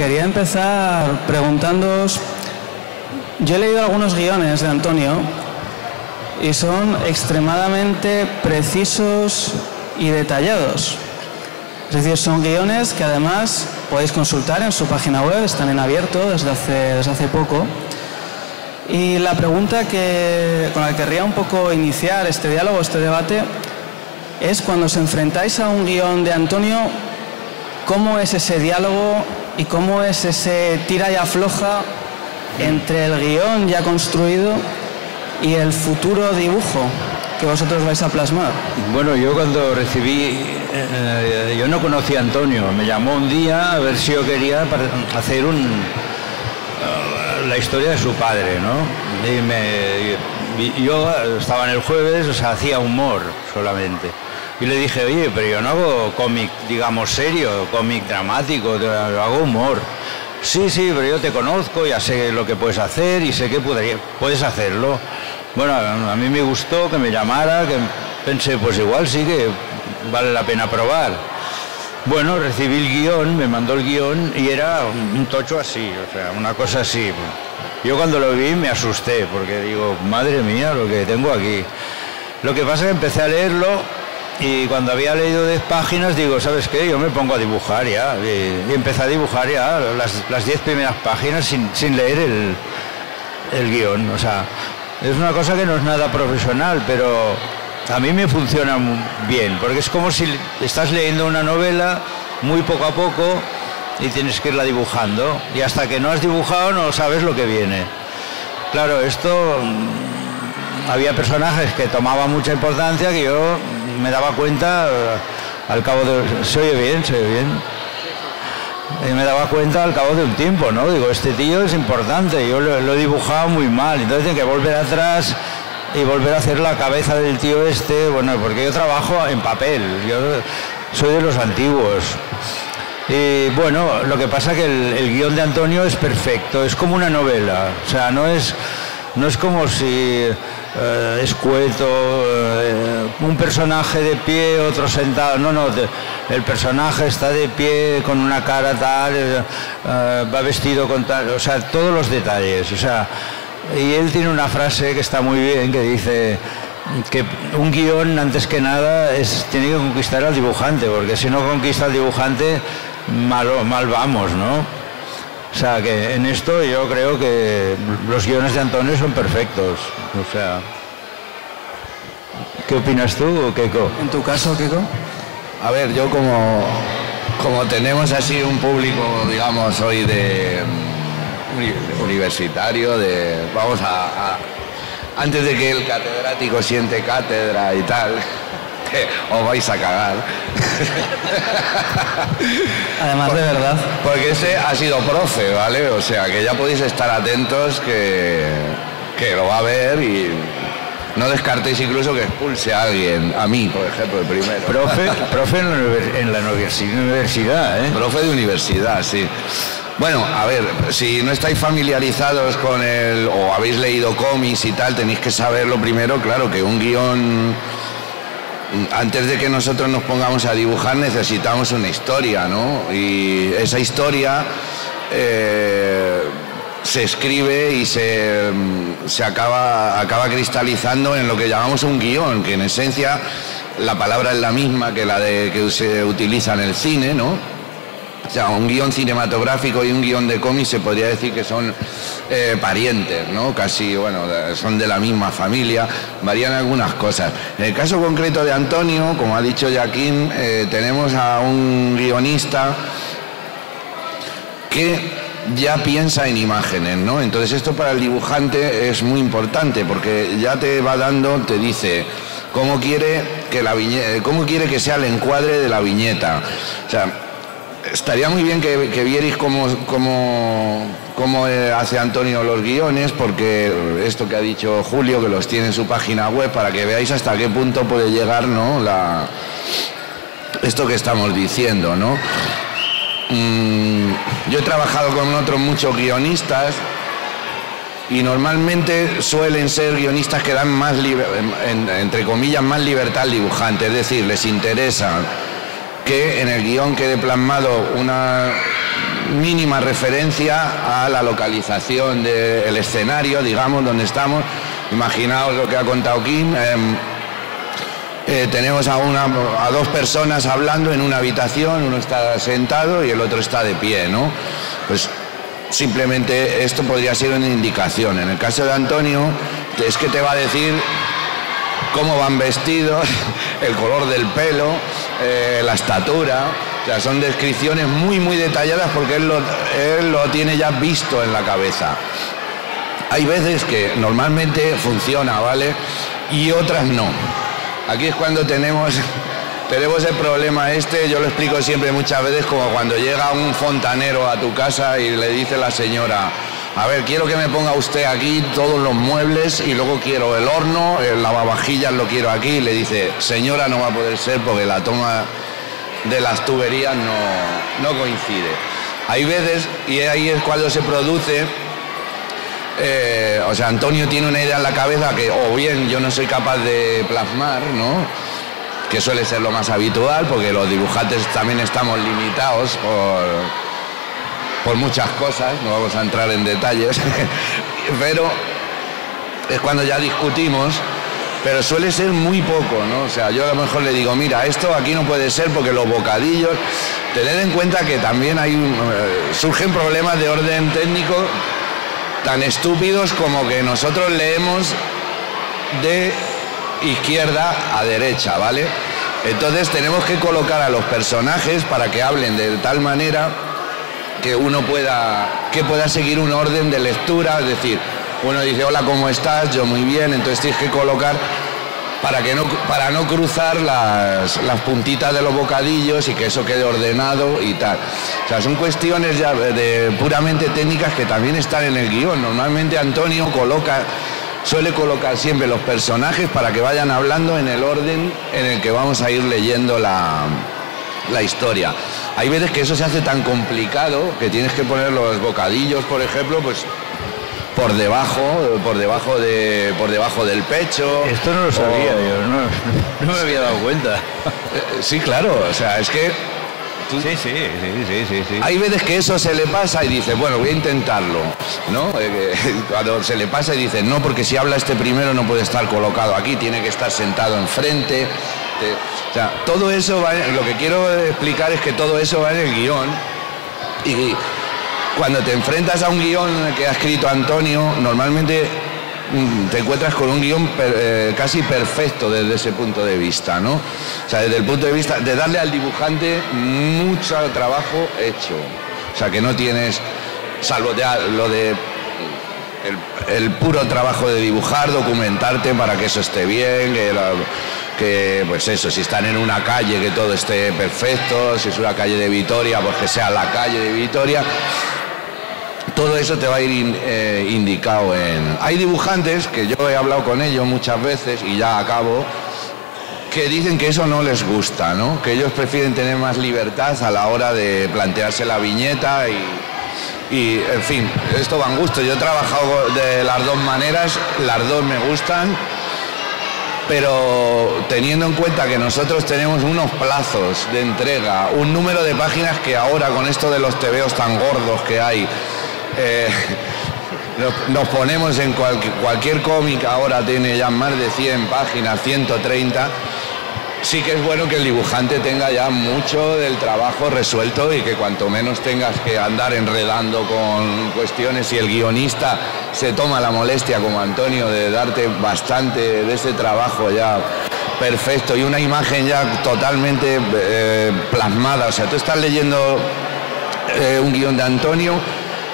quería empezar preguntándoos... Yo he leído algunos guiones de Antonio y son extremadamente precisos y detallados. Es decir, son guiones que además podéis consultar en su página web, están en abierto desde hace poco. Y la pregunta con la que querría un poco iniciar este diálogo, este debate, es cuando os enfrentáis a un guión de Antonio, ¿cómo es ese diálogo y cómo es ese tira y afloja entre el guión ya construido y el futuro dibujo que vosotros vais a plasmar? Bueno, yo cuando recibí, yo no conocía a Antonio, me llamó un día a ver si yo quería hacer la historia de su padre, ¿no? Y yo estaba en el jueves, o sea, hacía humor solamente. Y le dije, oye, pero yo no hago cómic, digamos, serio, cómic dramático, yo hago humor. Sí, pero yo te conozco, ya sé lo que puedes hacer y sé que puedes hacerlo. Bueno, a mí me gustó que me llamara, que pensé, pues igual sí que vale la pena probar. Bueno, recibí el guión, me mandó el guión y era un tocho así, o sea, una cosa así. Yo cuando lo vi me asusté, porque digo, madre mía, lo que tengo aquí. Lo que pasa es que empecé a leerlo y cuando había leído 10 páginas, digo, ¿sabes qué? Yo me pongo a dibujar ya. Y empecé a dibujar ya las 10 primeras páginas sin leer el guión. O sea, es una cosa que no es nada profesional, pero a mí me funciona bien, porque es como si estás leyendo una novela muy poco a poco y tienes que irla dibujando. Y hasta que no has dibujado no sabes lo que viene. Claro, esto... había personajes que tomaban mucha importancia que yo me daba cuenta al cabo de... ¿Se oye bien? ¿Se oye bien? Y me daba cuenta al cabo de un tiempo, ¿no? Digo, este tío es importante, yo lo he dibujado muy mal, entonces tengo que volver atrás y volver a hacer la cabeza del tío este, bueno, porque yo trabajo en papel, yo soy de los antiguos. Y bueno, lo que pasa es que el guión de Antonio es perfecto, es como una novela, o sea, no es como si... escueto, un personaje de pie, otro sentado, no, el personaje está de pie con una cara tal, va vestido con tal, o sea, todos los detalles, o sea, y él tiene una frase que está muy bien, que dice que un guión, antes que nada, tiene que conquistar al dibujante, porque si no conquista al dibujante, mal vamos, ¿no? O sea, que en esto yo creo que los guiones de Antonio son perfectos. O sea, ¿qué opinas tú, Keiko? En tu caso, Keiko. A ver, yo como tenemos así un público, digamos, hoy de universitario, vamos antes de que el catedrático siente cátedra y tal, os vais a cagar. Además, de verdad. Porque ese ha sido profe, ¿vale? O sea, que ya podéis estar atentos que lo va a ver y no descartéis incluso que expulse a alguien, a mí, por ejemplo, el primero. Profe en la universidad, ¿eh? Profe de universidad, sí. Bueno, a ver, si no estáis familiarizados con o habéis leído cómics y tal, tenéis que saber lo primero, claro, que un guión... Antes de que nosotros nos pongamos a dibujar necesitamos una historia, ¿no? Y esa historia se escribe y se acaba cristalizando en lo que llamamos un guión, que en esencia la palabra es la misma que la que se utiliza en el cine, ¿no? O sea, un guión cinematográfico y un guión de cómic se podría decir que son parientes, ¿no? Casi, bueno, son de la misma familia, varían algunas cosas. En el caso concreto de Antonio, como ha dicho Joaquín, tenemos a un guionista que ya piensa en imágenes, ¿no? Entonces esto para el dibujante es muy importante porque ya te va dando, te dice cómo quiere que sea el encuadre de la viñeta. O sea, estaría muy bien que vierais cómo hace Antonio los guiones, porque esto que ha dicho Julio, que los tiene en su página web, para que veáis hasta qué punto puede llegar, ¿no? Esto que estamos diciendo, ¿no? Yo he trabajado con otros muchos guionistas y normalmente suelen ser guionistas que dan más, entre comillas, más libertad al dibujante, es decir, les interesa que en el guión quede plasmado una mínima referencia a la localización del escenario, digamos, donde estamos. Imaginaos lo que ha contado Kim. Tenemos a dos personas hablando en una habitación, uno está sentado y el otro está de pie, ¿no? Pues simplemente esto podría ser una indicación. En el caso de Antonio, es que te va a decir cómo van vestidos, el color del pelo, la estatura. O sea, son descripciones muy, muy detalladas porque él lo tiene ya visto en la cabeza. Hay veces que normalmente funciona, ¿vale? Y otras no. Aquí es cuando tenemos el problema este. Yo lo explico siempre muchas veces, como cuando llega un fontanero a tu casa y le dice la señora: a ver, quiero que me ponga usted aquí todos los muebles y luego quiero el horno, el lavavajillas lo quiero aquí. Y le dice: señora, no va a poder ser porque la toma de las tuberías no coincide. Hay veces, y ahí es cuando se produce, o sea, Antonio tiene una idea en la cabeza que o bien yo no soy capaz de plasmar, ¿no? Que suele ser lo más habitual, porque los dibujantes también estamos limitados por muchas cosas, no vamos a entrar en detalles, pero es cuando ya discutimos, pero suele ser muy poco, ¿no? O sea, yo a lo mejor le digo: mira, esto aquí no puede ser porque los bocadillos... Tened en cuenta que también surgen problemas de orden técnico tan estúpidos como que nosotros leemos de izquierda a derecha, ¿vale? Entonces tenemos que colocar a los personajes para que hablen de tal manera que uno pueda seguir un orden de lectura. Es decir, uno dice: hola, ¿cómo estás? Yo muy bien. Entonces tienes que colocar para no cruzar las puntitas de los bocadillos y que eso quede ordenado y tal. O sea, son cuestiones ya puramente técnicas que también están en el guión. Normalmente Antonio suele colocar siempre los personajes para que vayan hablando en el orden en el que vamos a ir leyendo la historia. Hay veces que eso se hace tan complicado que tienes que poner los bocadillos, por ejemplo, pues por debajo del pecho. Esto no lo sabía yo, no me había dado cuenta. Sí, claro, o sea, es que... Sí. Hay veces que eso se le pasa y dice: bueno, voy a intentarlo, ¿no? Cuando se le pasa y dice: no, porque si habla este primero no puede estar colocado aquí, tiene que estar sentado enfrente. O sea, todo eso va... Lo que quiero explicar es que todo eso va en el guión. Y cuando te enfrentas a un guión que ha escrito Antonio, normalmente te encuentras con un guión casi perfecto desde ese punto de vista, ¿no? O sea, desde el punto de vista de darle al dibujante mucho trabajo hecho. O sea, que no tienes, salvo ya lo de el puro trabajo de dibujar, documentarte para que eso esté bien, que pues eso, si están en una calle que todo esté perfecto, si es una calle de Vitoria, pues que sea la calle de Vitoria. Todo eso te va a ir indicado en... Hay dibujantes, que yo he hablado con ellos muchas veces, y ya acabo, que dicen que eso no les gusta, ¿no? Que ellos prefieren tener más libertad a la hora de plantearse la viñeta y en fin, esto va en gusto. Yo he trabajado de las dos maneras, las dos me gustan, pero teniendo en cuenta que nosotros tenemos unos plazos de entrega, un número de páginas que ahora con esto de los tebeos tan gordos que hay, nos ponemos en cualquier cómic, ahora tiene ya más de 100 páginas, 130, sí que es bueno que el dibujante tenga ya mucho del trabajo resuelto y que cuanto menos tengas que andar enredando con cuestiones, y el guionista se toma la molestia, como Antonio, de darte bastante de ese trabajo ya perfecto y una imagen ya totalmente plasmada. O sea, tú estás leyendo un guión de Antonio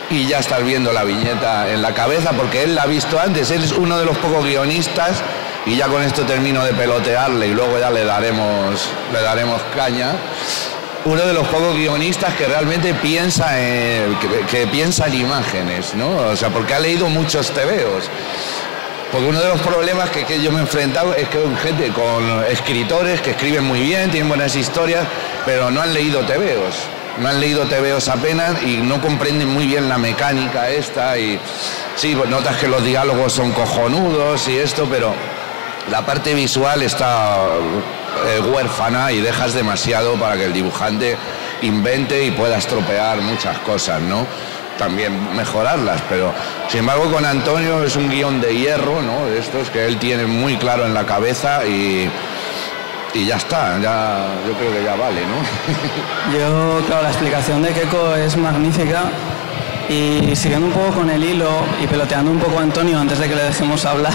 y ya estás viendo la viñeta en la cabeza porque él la ha visto antes. Él es uno de los pocos guionistas, y ya con esto termino de pelotearle y luego ya le daremos caña. Uno de los pocos guionistas que realmente piensa que piensa en imágenes, ¿no? O sea, porque ha leído muchos tebeos. Porque uno de los problemas que yo me he enfrentado es que con escritores que escriben muy bien, tienen buenas historias, pero no han leído tebeos. No han leído tebeos apenas y no comprenden muy bien la mecánica esta. Y sí, pues notas que los diálogos son cojonudos y esto, pero la parte visual está huérfana y dejas demasiado para que el dibujante invente y pueda estropear muchas cosas, ¿no? También mejorarlas, pero sin embargo con Antonio es un guión de hierro, ¿no? De estos que él tiene muy claro en la cabeza y ya está, yo creo que ya vale, ¿no? Claro, la explicación de Keiko es magnífica y siguiendo un poco con el hilo y peloteando un poco a Antonio antes de que le dejemos hablar.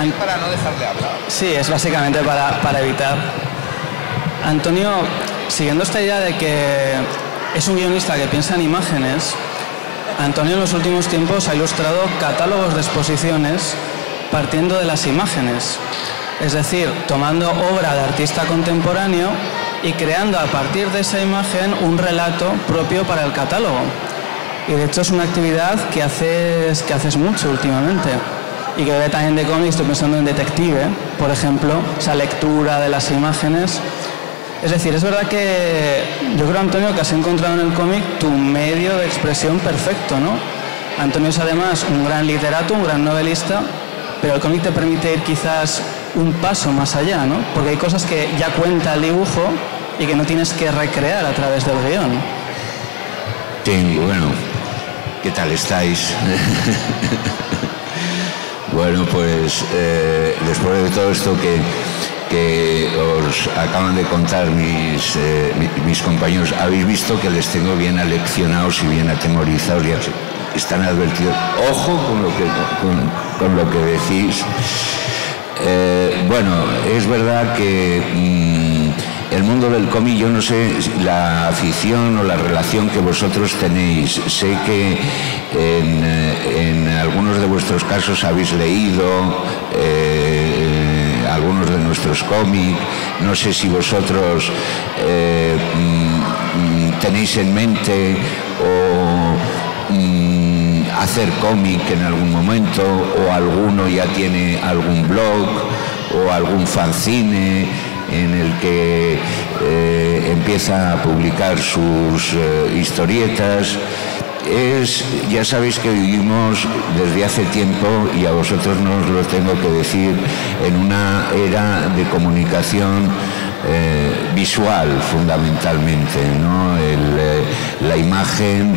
Sí, para no dejarle hablar. Sí, es básicamente para evitar. Antonio, siguiendo esta idea de que es un guionista que piensa en imágenes, Antonio en los últimos tiempos ha ilustrado catálogos de exposiciones partiendo de las imágenes. Es decir, tomando obra de artista contemporáneo y creando a partir de esa imagen un relato propio para el catálogo. Y de hecho es una actividad que haces mucho últimamente. Y que bebe también de cómics, estoy pensando en Detective, por ejemplo, esa lectura de las imágenes. Es decir, es verdad que yo creo, Antonio, que has encontrado en el cómic tu medio de expresión perfecto, ¿no? Antonio es además un gran literato, un gran novelista, pero el cómic te permite ir quizás un paso más allá, ¿no? Porque hay cosas que ya cuenta el dibujo y que no tienes que recrear a través del guión. Sí, bueno, ¿qué tal estáis? Bueno, pues después de todo esto que os acaban de contar mis compañeros, habéis visto que les tengo bien aleccionados y bien atemorizados, ya están advertidos. Ojo con lo que decís. Bueno, es verdad que el mundo del cómic, yo no sé la afición o la relación que vosotros tenéis. Sé que en algunos de vuestros casos habéis leído algunos de nuestros cómics. No sé si vosotros tenéis en mente hacer cómic en algún momento, o alguno ya tiene algún blog o algún fanzine en el que empieza a publicar sus historietas. Ya sabéis que vivimos desde hace tiempo, y a vosotros no os lo tengo que decir, en una era de comunicación visual fundamentalmente, ¿no? La imagen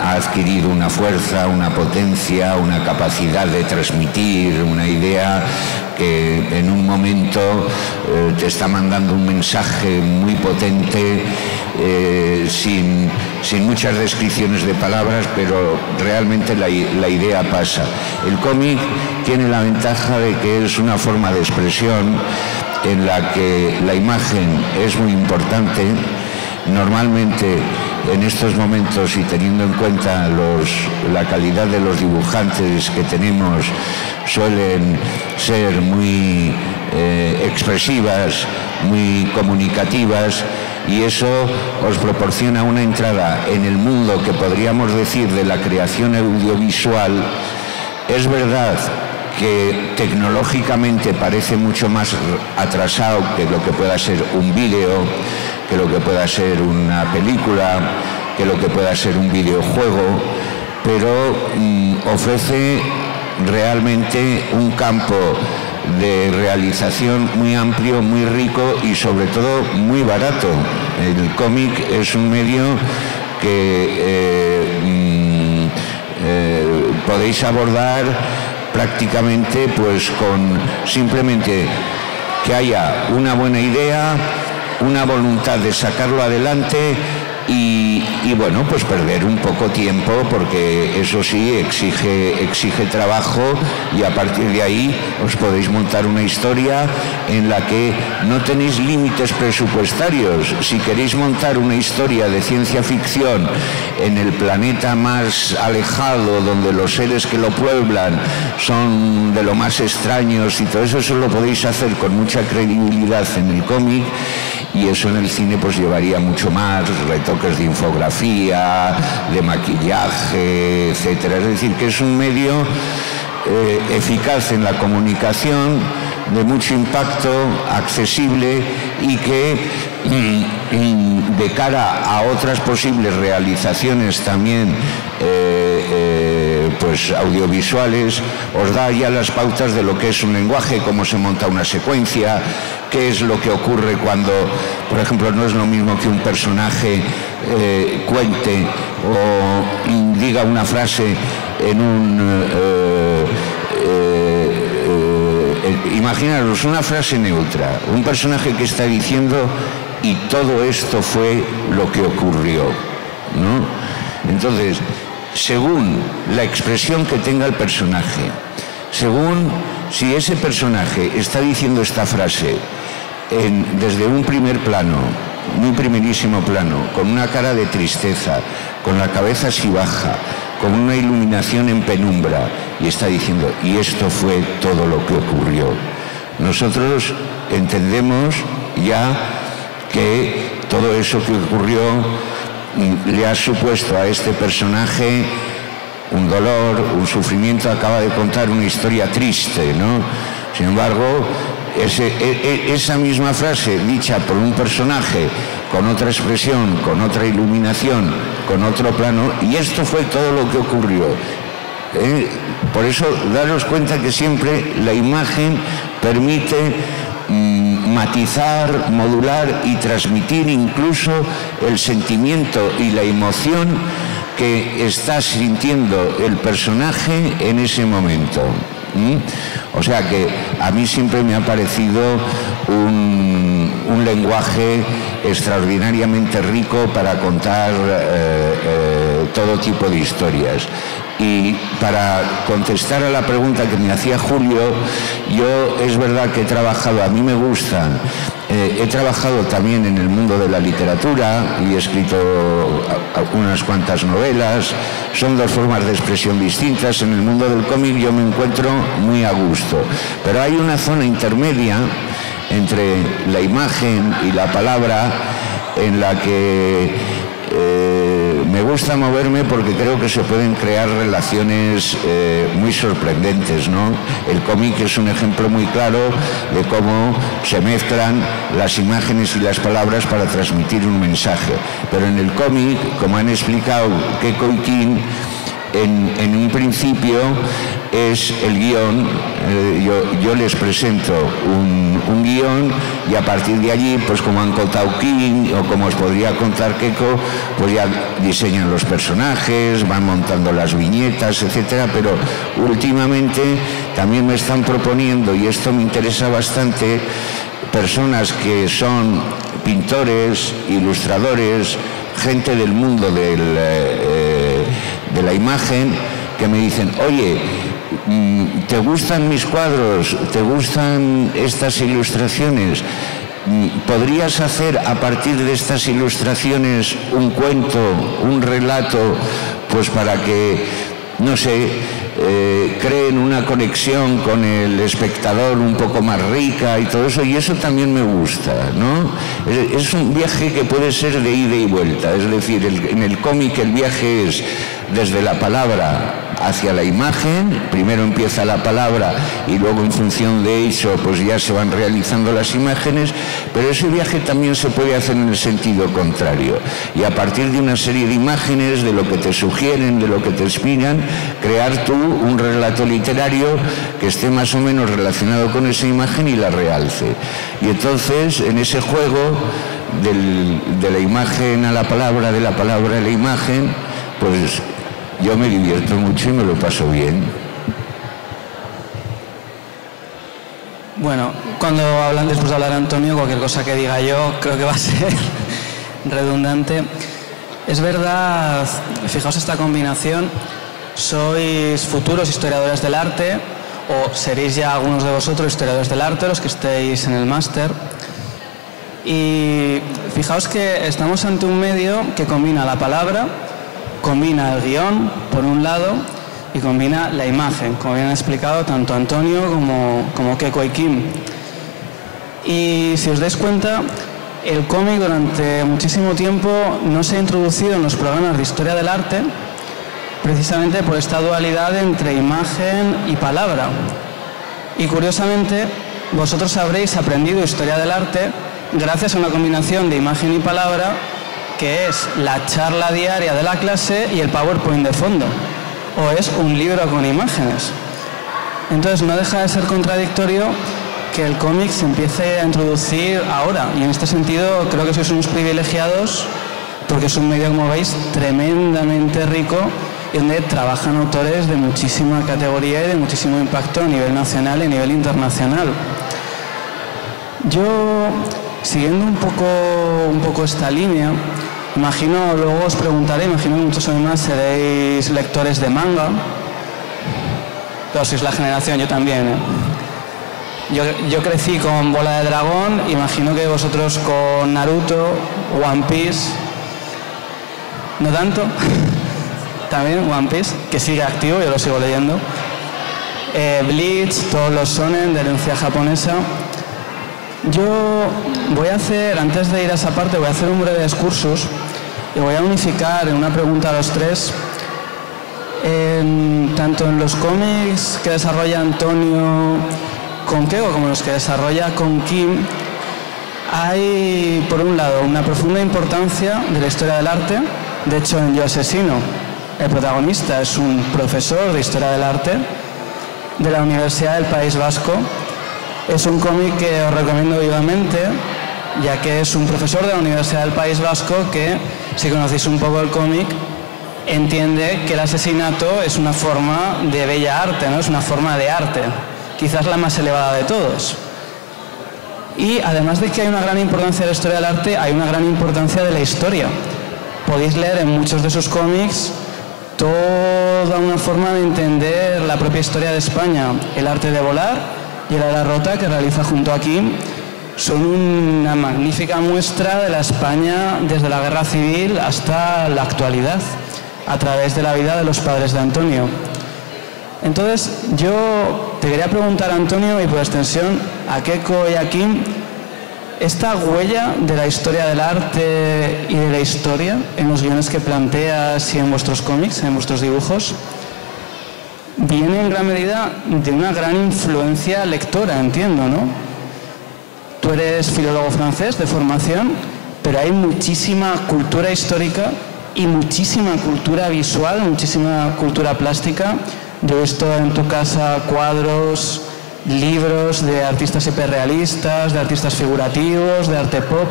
ha adquirido una fuerza, una potencia, una capacidad de transmitir una idea que en un momento te está mandando un mensaje muy potente, sin muchas descripciones de palabras, pero realmente la idea pasa. El cómic tiene la ventaja de que es una forma de expresión en la que la imagen es muy importante. Normalmente en estos momentos, y teniendo en cuenta la calidad de los dibujantes que tenemos, suelen ser muy expresivas, muy comunicativas, y eso os proporciona una entrada en el mundo que podríamos decir de la creación audiovisual. Es verdad que tecnológicamente parece mucho más atrasado que lo que pueda ser un vídeo, que lo que pueda ser una película, que lo que pueda ser un videojuego, pero ofrece realmente un campo de realización muy amplio, muy rico y sobre todo muy barato. El cómic es un medio que podéis abordar prácticamente pues con simplemente que haya una buena idea, una voluntad de sacarlo adelante y bueno, pues perder un poco tiempo, porque eso sí exige trabajo, y a partir de ahí os podéis montar una historia en la que no tenéis límites presupuestarios. Si queréis montar una historia de ciencia ficción en el planeta más alejado, donde los seres que lo pueblan son de lo más extraños y todo eso, eso lo podéis hacer con mucha credibilidad en el cómic. Y eso en el cine pues llevaría mucho más, retoques de infografía, de maquillaje, etcétera. Es decir, que es un medio eficaz en la comunicación, de mucho impacto, accesible, y que de cara a otras posibles realizaciones también pues audiovisuales, os da ya las pautas de lo que es un lenguaje, cómo se monta una secuencia, qué es lo que ocurre cuando, por ejemplo, no es lo mismo que un personaje cuente o diga una frase en un... imaginaros una frase neutra, un personaje que está diciendo y todo esto fue lo que ocurrió, ¿no? Entonces, según la expresión que tenga el personaje, según si ese personaje está diciendo esta frase desde un primer plano, muy primerísimo plano, con una cara de tristeza, con la cabeza así baja, con una iluminación en penumbra, y está diciendo, y esto fue todo lo que ocurrió. Nosotros entendemos ya que todo eso que ocurrió le ha supuesto a este personaje un dolor, un sufrimiento, acaba de contar una historia triste, ¿no? Sin embargo, esa misma frase dicha por un personaje con otra expresión, con otra iluminación, con otro plano, y esto fue todo lo que ocurrió. Por eso, daros cuenta que siempre la imagen permite matizar, modular y transmitir incluso el sentimiento y la emoción que está sintiendo el personaje en ese momento. O sea que a mí siempre me ha parecido un lenguaje extraordinariamente rico para contar todo tipo de historias. Y para contestar a la pregunta que me hacía Julio, yo es verdad que he trabajado, a mí me gusta, he trabajado también en el mundo de la literatura y he escrito unas cuantas novelas. Son dos formas de expresión distintas. En el mundo del cómic yo me encuentro muy a gusto, pero hay una zona intermedia entre la imagen y la palabra en la que me gusta moverme, porque creo que se pueden crear relaciones muy sorprendentes, ¿no? El cómic es un ejemplo muy claro de cómo se mezclan las imágenes y las palabras para transmitir un mensaje. Pero en el cómic, como han explicado Keiko y Kim, en un principio es el guión. Yo les presento un guión, y a partir de allí, pues como han contado King o como os podría contar Keiko, pues ya diseñan los personajes, van montando las viñetas, etcétera. Pero últimamente también me están proponiendo, y esto me interesa bastante, personas que son pintores, ilustradores, gente del mundo de la imagen, que me dicen, oye, ¿te gustan mis cuadros? ¿Te gustan estas ilustraciones? ¿Podrías hacer a partir de estas ilustraciones un cuento, un relato, pues para que, no sé, creen una conexión con el espectador un poco más rica y todo eso? Y eso también me gusta, ¿no? Es un viaje que puede ser de ida y vuelta. Es decir, en el cómic el viaje es desde la palabra hacia la imagen. Primero empieza la palabra y luego, en función de eso, pues ya se van realizando las imágenes, pero ese viaje también se puede hacer en el sentido contrario, y a partir de una serie de imágenes, de lo que te sugieren, de lo que te inspiran, crear tú un relato literario que esté más o menos relacionado con esa imagen y la realce. Y entonces, en ese juego de la imagen a la palabra, de la palabra a la imagen, pues yo me divierto mucho y me lo paso bien. Bueno, cuando hablan, después de hablar Antonio, cualquier cosa que diga yo creo que va a ser redundante. Es verdad, fijaos esta combinación, sois futuros historiadores del arte, o seréis ya algunos de vosotros historiadores del arte, los que estéis en el máster. Y fijaos que estamos ante un medio que combina la palabra, combina el guión, por un lado, y combina la imagen, como bien han explicado tanto Antonio como Keiko y Kim. Y si os dais cuenta, el cómic durante muchísimo tiempo no se ha introducido en los programas de historia del arte, precisamente por esta dualidad entre imagen y palabra. Y curiosamente, vosotros habréis aprendido historia del arte gracias a una combinación de imagen y palabra, que es la charla diaria de la clase y el PowerPoint de fondo. o es un libro con imágenes. Entonces no deja de ser contradictorio que el cómic se empiece a introducir ahora, y en este sentido creo que sois unos privilegiados porque es un medio, como veis, tremendamente rico y donde trabajan autores de muchísima categoría y de muchísimo impacto a nivel nacional y a nivel internacional. Yo, siguiendo un poco esta línea, imagino, luego os preguntaré, imagino que muchos además seréis lectores de manga. Claro, sois la generación, yo también, Yo crecí con Bola de Dragón, imagino que vosotros con Naruto, One Piece, no tanto, también One Piece, que sigue activo, yo lo sigo leyendo, Bleach, todos los shonen de herencia japonesa. Yo voy a hacer, antes de ir a esa parte, voy a hacer un breve excursus y voy a unificar en una pregunta a los tres. Tanto en los cómics que desarrolla Antonio con Keiko como los que desarrolla con Kim, hay, por un lado, una profunda importancia de la historia del arte. De hecho, en Yo Asesino, el protagonista es un profesor de historia del arte de la Universidad del País Vasco. Es un cómic que os recomiendo vivamente, ya que es un profesor de la Universidad del País Vasco que, si conocéis un poco el cómic, entiende que el asesinato es una forma de bella arte, ¿no? Es una forma de arte, quizás la más elevada de todos. Y además de que hay una gran importancia de la historia del arte, hay una gran importancia de la historia. Podéis leer en muchos de sus cómics toda una forma de entender la propia historia de España. El arte de volar y el ala rota que realiza junto a Kim son una magnífica muestra de la España desde la Guerra Civil hasta la actualidad, a través de la vida de los padres de Antonio. Entonces, yo te quería preguntar, Antonio, y por extensión a Keiko y a Kim, esta huella de la historia del arte y de la historia en los guiones que planteas y en vuestros cómics, en vuestros dibujos, viene en gran medida de una gran influencia lectora, entiendo, ¿no? Tú eres filólogo francés de formación, pero hay muchísima cultura histórica y muchísima cultura visual, muchísima cultura plástica. Yo he visto en tu casa cuadros, libros de artistas hiperrealistas, de artistas figurativos, de arte pop.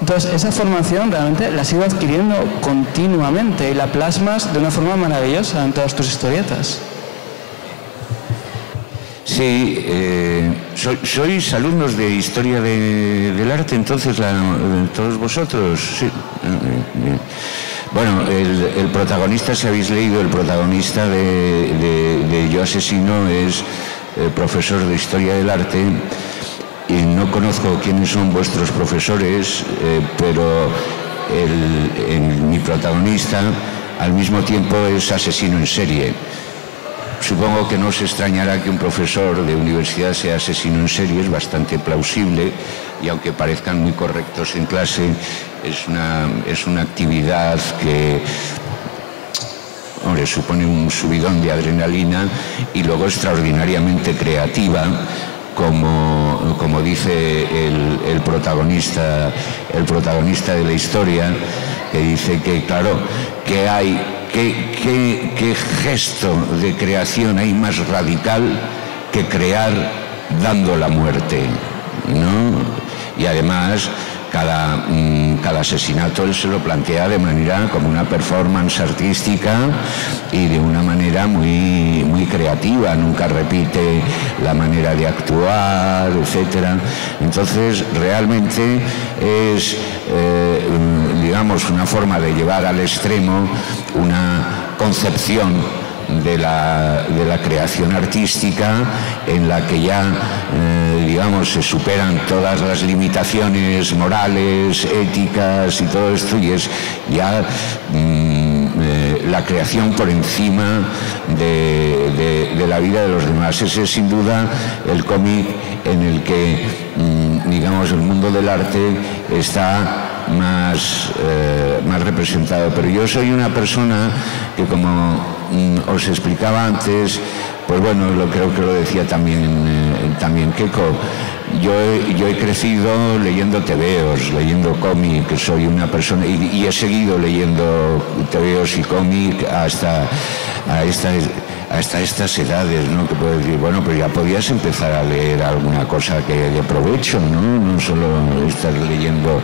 Entonces, esa formación realmente la has ido adquiriendo continuamente y la plasmas de una forma maravillosa en todas tus historietas. Sí, sois alumnos de Historia del Arte, entonces, todos vosotros. Sí. Bueno, el protagonista, si habéis leído, el protagonista de Yo Asesino es profesor de Historia del Arte, y no conozco quiénes son vuestros profesores, pero mi protagonista al mismo tiempo es asesino en serie. Supongo que no os extrañará que un profesor de universidad sea asesino en serie, es bastante plausible, y aunque parezcan muy correctos en clase, es una actividad que, hombre, supone un subidón de adrenalina y luego extraordinariamente creativa, como dice el protagonista de la historia, que dice que, claro, que hay... ¿Qué gesto de creación hay más radical que crear dando la muerte, ¿no? Y además, cada asesinato él se lo plantea de manera como una performance artística y de una manera muy, muy creativa, nunca repite la manera de actuar, etcétera. Entonces, realmente es, digamos, una forma de llevar al extremo una concepción de la creación artística en la que ya, digamos, se superan todas las limitaciones morales, éticas y todo esto, y es ya la creación por encima de la vida de los demás. Ese es sin duda el cómic en el que, digamos, el mundo del arte está más representado. Pero yo soy una persona que, como os explicaba antes, pues bueno, creo que lo decía también Keiko, yo he crecido leyendo tebeos, leyendo cómic, soy una persona, y he seguido leyendo tebeos y cómic hasta estas edades, ¿no? Que puedes decir, bueno, pero ya podías empezar a leer alguna cosa que de provecho, ¿no? No solo estar leyendo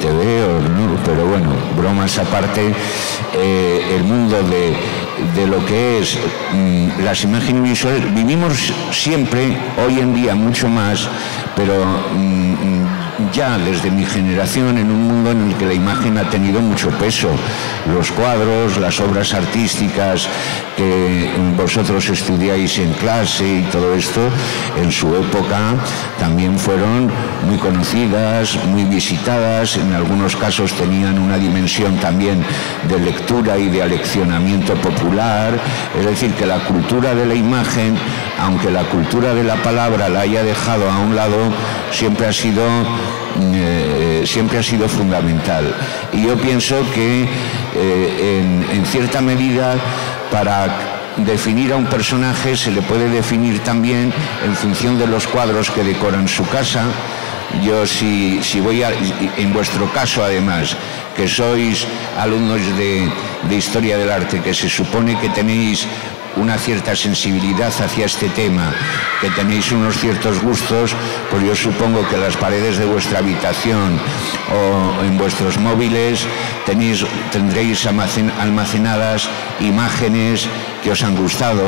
tebeos, ¿no? Pero bueno, bromas aparte, el mundo de lo que es las imágenes visuales, vivimos siempre, hoy en día mucho más, pero ya desde mi generación, en un mundo en el que la imagen ha tenido mucho peso. Los cuadros, las obras artísticas que vosotros estudiáis en clase y todo esto, en su época también fueron muy conocidas, muy visitadas, en algunos casos tenían una dimensión también de lectura y de aleccionamiento popular. Es decir, que la cultura de la imagen, aunque la cultura de la palabra la haya dejado a un lado, siempre ha sido fundamental. Y yo pienso que en cierta medida, para definir a un personaje se le puede definir también en función de los cuadros que decoran su casa. Yo si voy en vuestro caso además, que sois alumnos de Historia del Arte, que se supone que tenéis una cierta sensibilidad hacia este tema, que tenéis unos ciertos gustos, pues yo supongo que las paredes de vuestra habitación o en vuestros móviles tendréis almacenadas imágenes que os han gustado,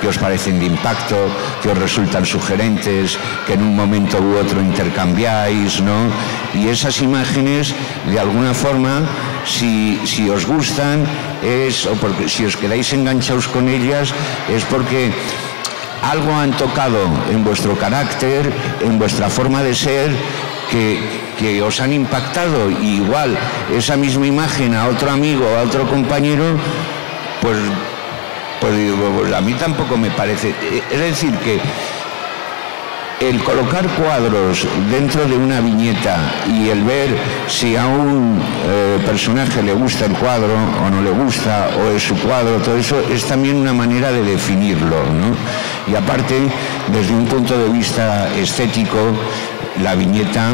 que os parecen de impacto, que os resultan sugerentes, que en un momento u otro intercambiáis, ¿no? Y esas imágenes, de alguna forma, si os gustan, o porque si os quedáis enganchados con ellas, es porque algo han tocado en vuestro carácter, en vuestra forma de ser, que os han impactado. Y igual esa misma imagen a otro amigo, a otro compañero, pues a mí tampoco me parece. Es decir, que el colocar cuadros dentro de una viñeta y el ver si a un personaje le gusta el cuadro o no le gusta, o es su cuadro, todo eso es también una manera de definirlo, ¿no? Y aparte, desde un punto de vista estético, la viñeta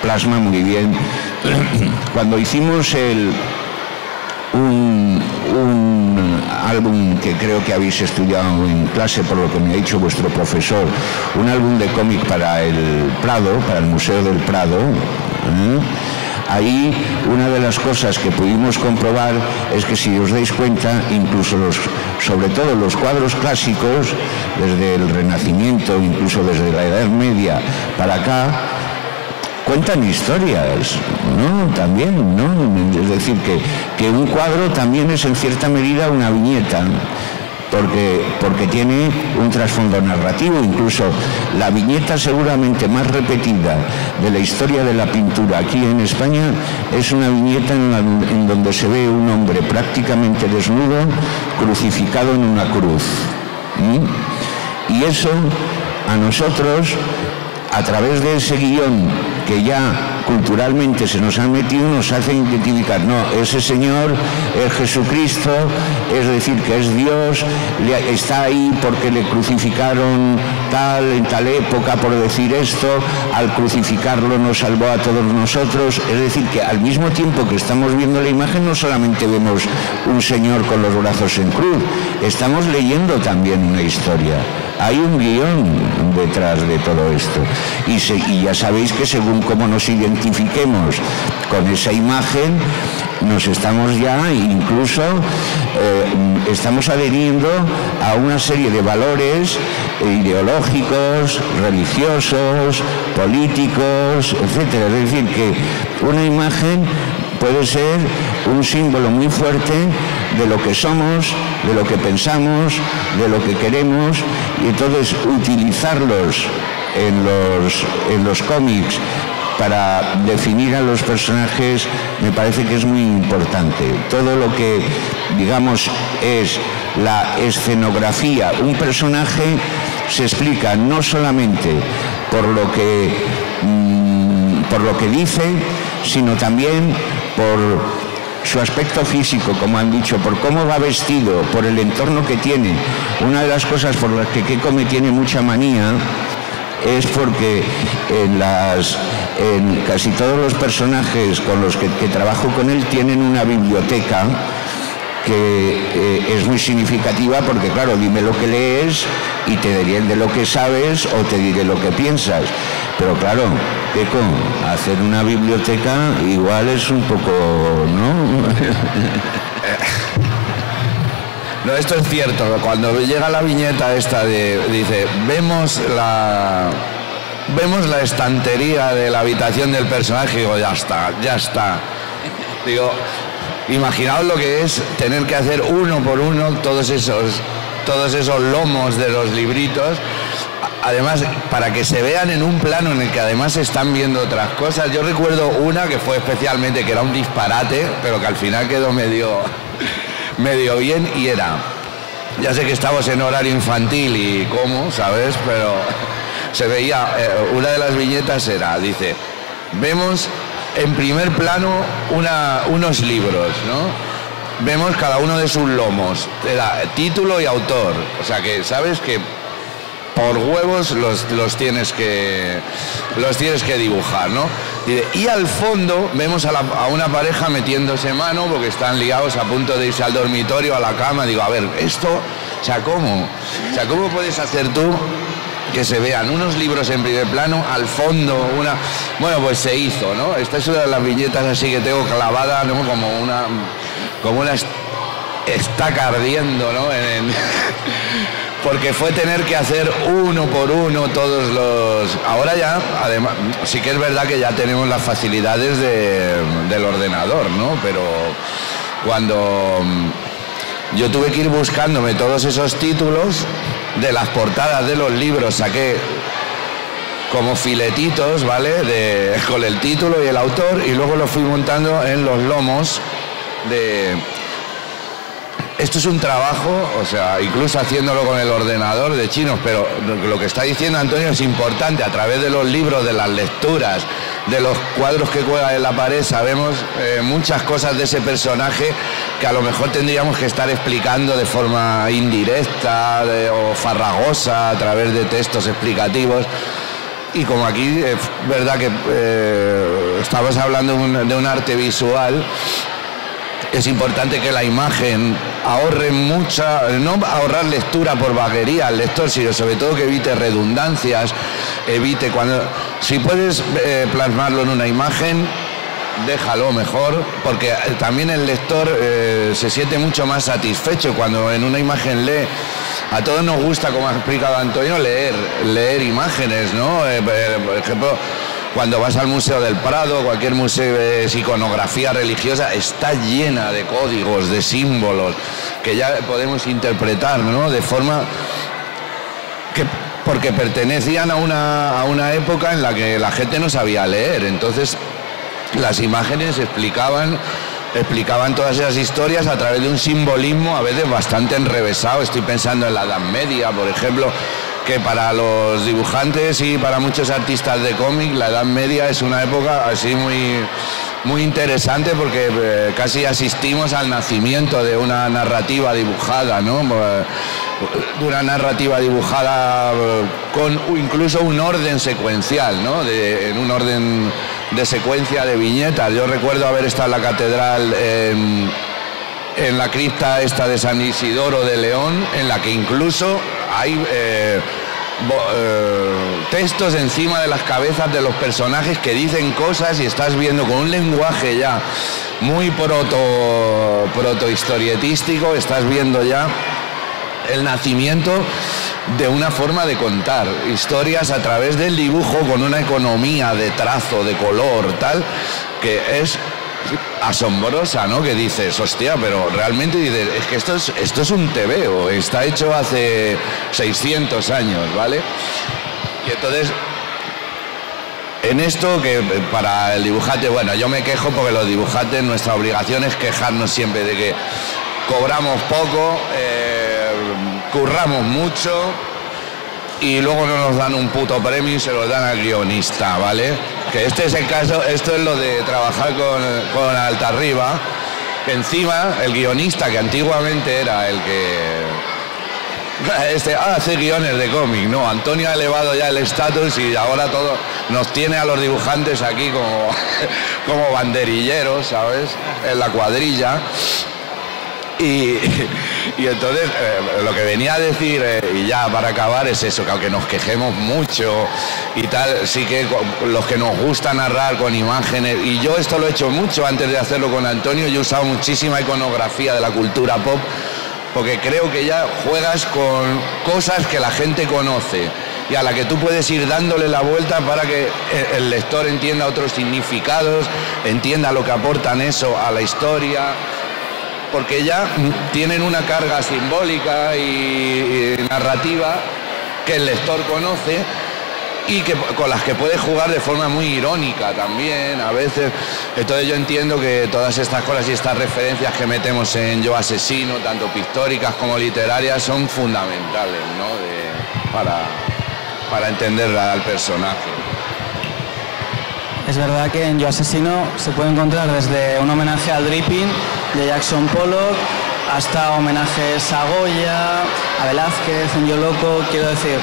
plasma muy bien. Cuando hicimos un álbum que creo que habéis estudiado en clase, por lo que me ha dicho vuestro profesor, un álbum de cómic para el Prado, para el Museo del Prado, ahí una de las cosas que pudimos comprobar es que, si os dais cuenta, incluso sobre todo los cuadros clásicos, desde el Renacimiento, incluso desde la Edad Media para acá, cuentan historias, ¿no? También, ¿no? Es decir, que un cuadro también es en cierta medida una viñeta, porque tiene un trasfondo narrativo. Incluso la viñeta seguramente más repetida de la historia de la pintura aquí en España es una viñeta en donde se ve un hombre prácticamente desnudo, crucificado en una cruz. Y eso a nosotros, a través de ese guión que ya culturalmente se nos han metido, nos hace identificar, no, ese señor es Jesucristo, es decir, que es Dios, está ahí porque le crucificaron en tal época, por decir esto, al crucificarlo nos salvó a todos nosotros. Es decir, que al mismo tiempo que estamos viendo la imagen, no solamente vemos un señor con los brazos en cruz, estamos leyendo también una historia. Hay un guión detrás de todo esto. Y ya sabéis que según cómo nos identifiquemos con esa imagen, nos estamos ya incluso estamos adheriendo a una serie de valores ideológicos, religiosos, políticos, etcétera. Es decir, que una imagen puede ser un símbolo muy fuerte de lo que somos, de lo que pensamos, de lo que queremos, y entonces utilizarlos en los cómics para definir a los personajes me parece que es muy importante. Todo lo que, digamos, es la escenografía. Un personaje se explica no solamente por lo que dice, sino también por su aspecto físico, como han dicho, por cómo va vestido, por el entorno que tiene. Una de las cosas por las que Keiko me tiene mucha manía es porque en casi todos los personajes con los que trabajo con él tienen una biblioteca que es muy significativa porque, claro, dime lo que lees y te diré de lo que sabes o te diré lo que piensas. Pero claro, Keiko, hacer una biblioteca igual es un poco, ¿no? No, esto es cierto. Cuando llega la viñeta esta dice, vemos la estantería de la habitación del personaje, digo, ya está. Digo, imaginaos lo que es tener que hacer uno por uno todos esos lomos de los libritos. Además, para que se vean en un plano en el que además se están viendo otras cosas. Yo recuerdo una que fue especialmente, que era un disparate, pero que al final quedó medio bien, y era, ya sé que estamos en horario infantil y cómo, ¿sabes? Pero se veía, una de las viñetas era, dice, vemos en primer plano unos libros, ¿no? Vemos cada uno de sus lomos, era título y autor, o sea que sabes que por huevos los tienes que dibujar, ¿no? Y al fondo vemos a una pareja metiéndose mano porque están liados a punto de irse al dormitorio, a la cama. Digo, a ver, esto, o sea, ¿cómo puedes hacer tú que se vean unos libros en primer plano, al fondo Bueno, pues se hizo, ¿no? Esta es una de las viñetas así que tengo clavada, ¿no? Como una estaca ardiendo, ¿no? Porque fue tener que hacer uno por uno todos los... Ahora ya, además, sí que es verdad que ya tenemos las facilidades del ordenador, ¿no? Pero cuando yo tuve que ir buscándome todos esos títulos, de las portadas de los libros saqué como filetitos, ¿vale? Con el título y el autor, y luego lo fui montando en los lomos de... Esto es un trabajo, o sea, incluso haciéndolo con el ordenador de chinos, pero lo que está diciendo Antonio es importante. A través de los libros, de las lecturas, de los cuadros que cuelgan en la pared, sabemos muchas cosas de ese personaje que a lo mejor tendríamos que estar explicando de forma indirecta o farragosa a través de textos explicativos. Y como aquí es verdad que estamos hablando de un arte visual, es importante que la imagen ahorre no ahorrar lectura por vaguería al lector, sino sobre todo que evite redundancias, evite si puedes plasmarlo en una imagen, déjalo mejor, porque también el lector se siente mucho más satisfecho cuando en una imagen lee. A todos nos gusta, como ha explicado Antonio, leer imágenes, ¿no? Por ejemplo, cuando vas al Museo del Prado, cualquier museo de iconografía religiosa, está llena de códigos, de símbolos, que ya podemos interpretar, ¿no? De forma porque pertenecían a una época en la que la gente no sabía leer. Entonces, las imágenes explicaban todas esas historias a través de un simbolismo a veces bastante enrevesado. Estoy pensando en la Edad Media, por ejemplo, que para los dibujantes y para muchos artistas de cómic la Edad Media es una época así muy interesante, porque casi asistimos al nacimiento de una narrativa dibujada, ¿no? De una narrativa dibujada con incluso un orden secuencial, ¿no? En un orden de secuencia de viñetas. Yo recuerdo haber estado en la catedral en la cripta esta de San Isidoro de León, en la que incluso hay textos encima de las cabezas de los personajes que dicen cosas, y estás viendo con un lenguaje ya muy protohistorietístico, estás viendo ya el nacimiento de una forma de contar historias a través del dibujo, con una economía de trazo, de color, tal, que es asombrosa, ¿no? Que dices, hostia, pero realmente dices, es que esto es un tebeo, está hecho hace 600 años, ¿vale? Y entonces, en esto, que para el dibujante, bueno, yo me quejo porque los dibujantes, nuestra obligación es quejarnos siempre de que cobramos poco, curramos mucho y luego no nos dan un puto premio y se lo dan al guionista, ¿vale? Que este es el caso, esto es lo de trabajar con Altarriba, que encima el guionista, que antiguamente era el Hace guiones de cómic, no, Antonio ha elevado ya el estatus y ahora todo nos tiene a los dibujantes aquí como banderilleros, ¿sabes? En la cuadrilla. Y entonces lo que venía a decir, y ya para acabar, es eso, que aunque nos quejemos mucho y tal, sí que los que nos gusta narrar con imágenes, y yo esto lo he hecho mucho antes de hacerlo con Antonio, yo he usado muchísima iconografía de la cultura pop, porque creo que ya juegas con cosas que la gente conoce y a la que tú puedes ir dándole la vuelta para que el lector entienda otros significados, entienda lo que aportan eso a la historia, porque ya tienen una carga simbólica y narrativa que el lector conoce y con las que puede jugar de forma muy irónica también a veces. Entonces yo entiendo que todas estas cosas y estas referencias que metemos en Yo Asesino, tanto pictóricas como literarias, son fundamentales, ¿no? para entender al personaje. Es verdad que en Yo Asesino se puede encontrar desde un homenaje al dripping de Jackson Pollock hasta homenajes a Goya, a Velázquez, en Yo Loco. Quiero decir,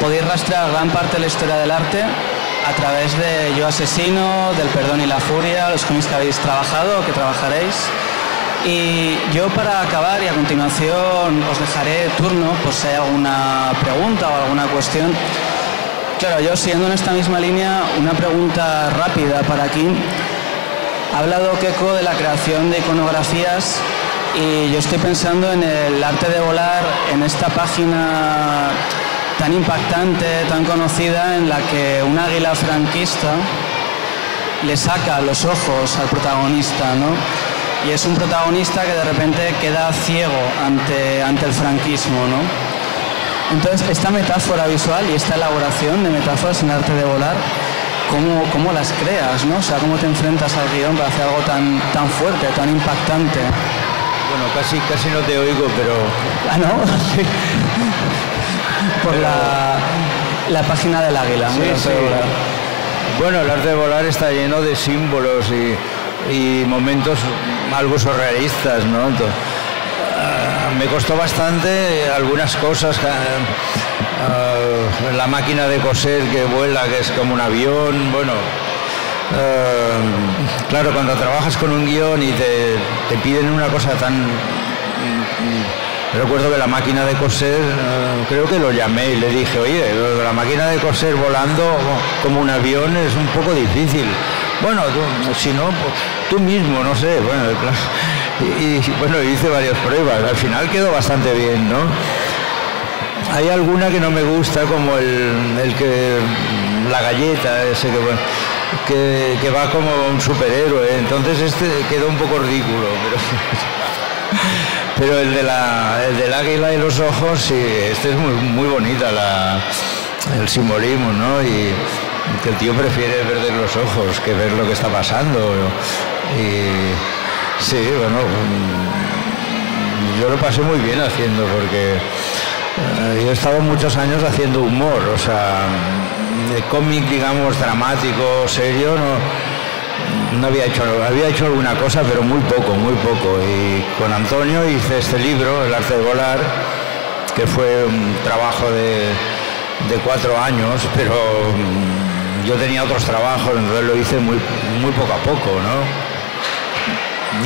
podéis rastrear gran parte de la historia del arte a través de Yo Asesino, del Perdón y la Furia, los cómics que habéis trabajado o que trabajaréis. Y yo, para acabar y a continuación os dejaré turno por si hay alguna pregunta o alguna cuestión. Claro, yo siguiendo en esta misma línea, una pregunta rápida para aquí. Ha hablado Keiko de la creación de iconografías y yo estoy pensando en el arte de volar, en esta página tan impactante, tan conocida, en la que un águila franquista le saca los ojos al protagonista, ¿no? Y es un protagonista que de repente queda ciego ante el franquismo, ¿no? Entonces, esta metáfora visual y esta elaboración de metáforas en el arte de volar, ¿cómo las creas, ¿no? O sea, ¿cómo te enfrentas al guión para hacer algo tan fuerte, tan impactante? Bueno, casi no te oigo, pero... Ah, ¿no? Sí. Por la página del águila. Sí, sí. Bueno, el arte de volar está lleno de símbolos y momentos algo surrealistas, ¿no? Entonces, me costó bastante algunas cosas, la máquina de coser que vuela, que es como un avión, bueno, claro, cuando trabajas con un guión y te piden una cosa tan... Recuerdo que la máquina de coser, creo que lo llamé y le dije, oye, la máquina de coser volando como un avión es un poco difícil. Bueno, si no, pues, tú mismo, no sé, bueno, claro. Y bueno, hice varias pruebas, al final quedó bastante bien, ¿no? Hay alguna que no me gusta, como el que la galleta, ese que va como un superhéroe, entonces este quedó un poco ridículo, pero el del águila y los ojos, sí, este es muy bonita el simbolismo, ¿no? Y que el tío prefiere perder los ojos que ver lo que está pasando, y sí, bueno, yo lo pasé muy bien haciendo, porque yo he estado muchos años haciendo humor, o sea, de cómic, digamos, dramático, serio, no había hecho alguna cosa, pero muy poco, y con Antonio hice este libro, El arte de volar, que fue un trabajo de 4 años, pero yo tenía otros trabajos, entonces lo hice muy poco a poco, ¿no?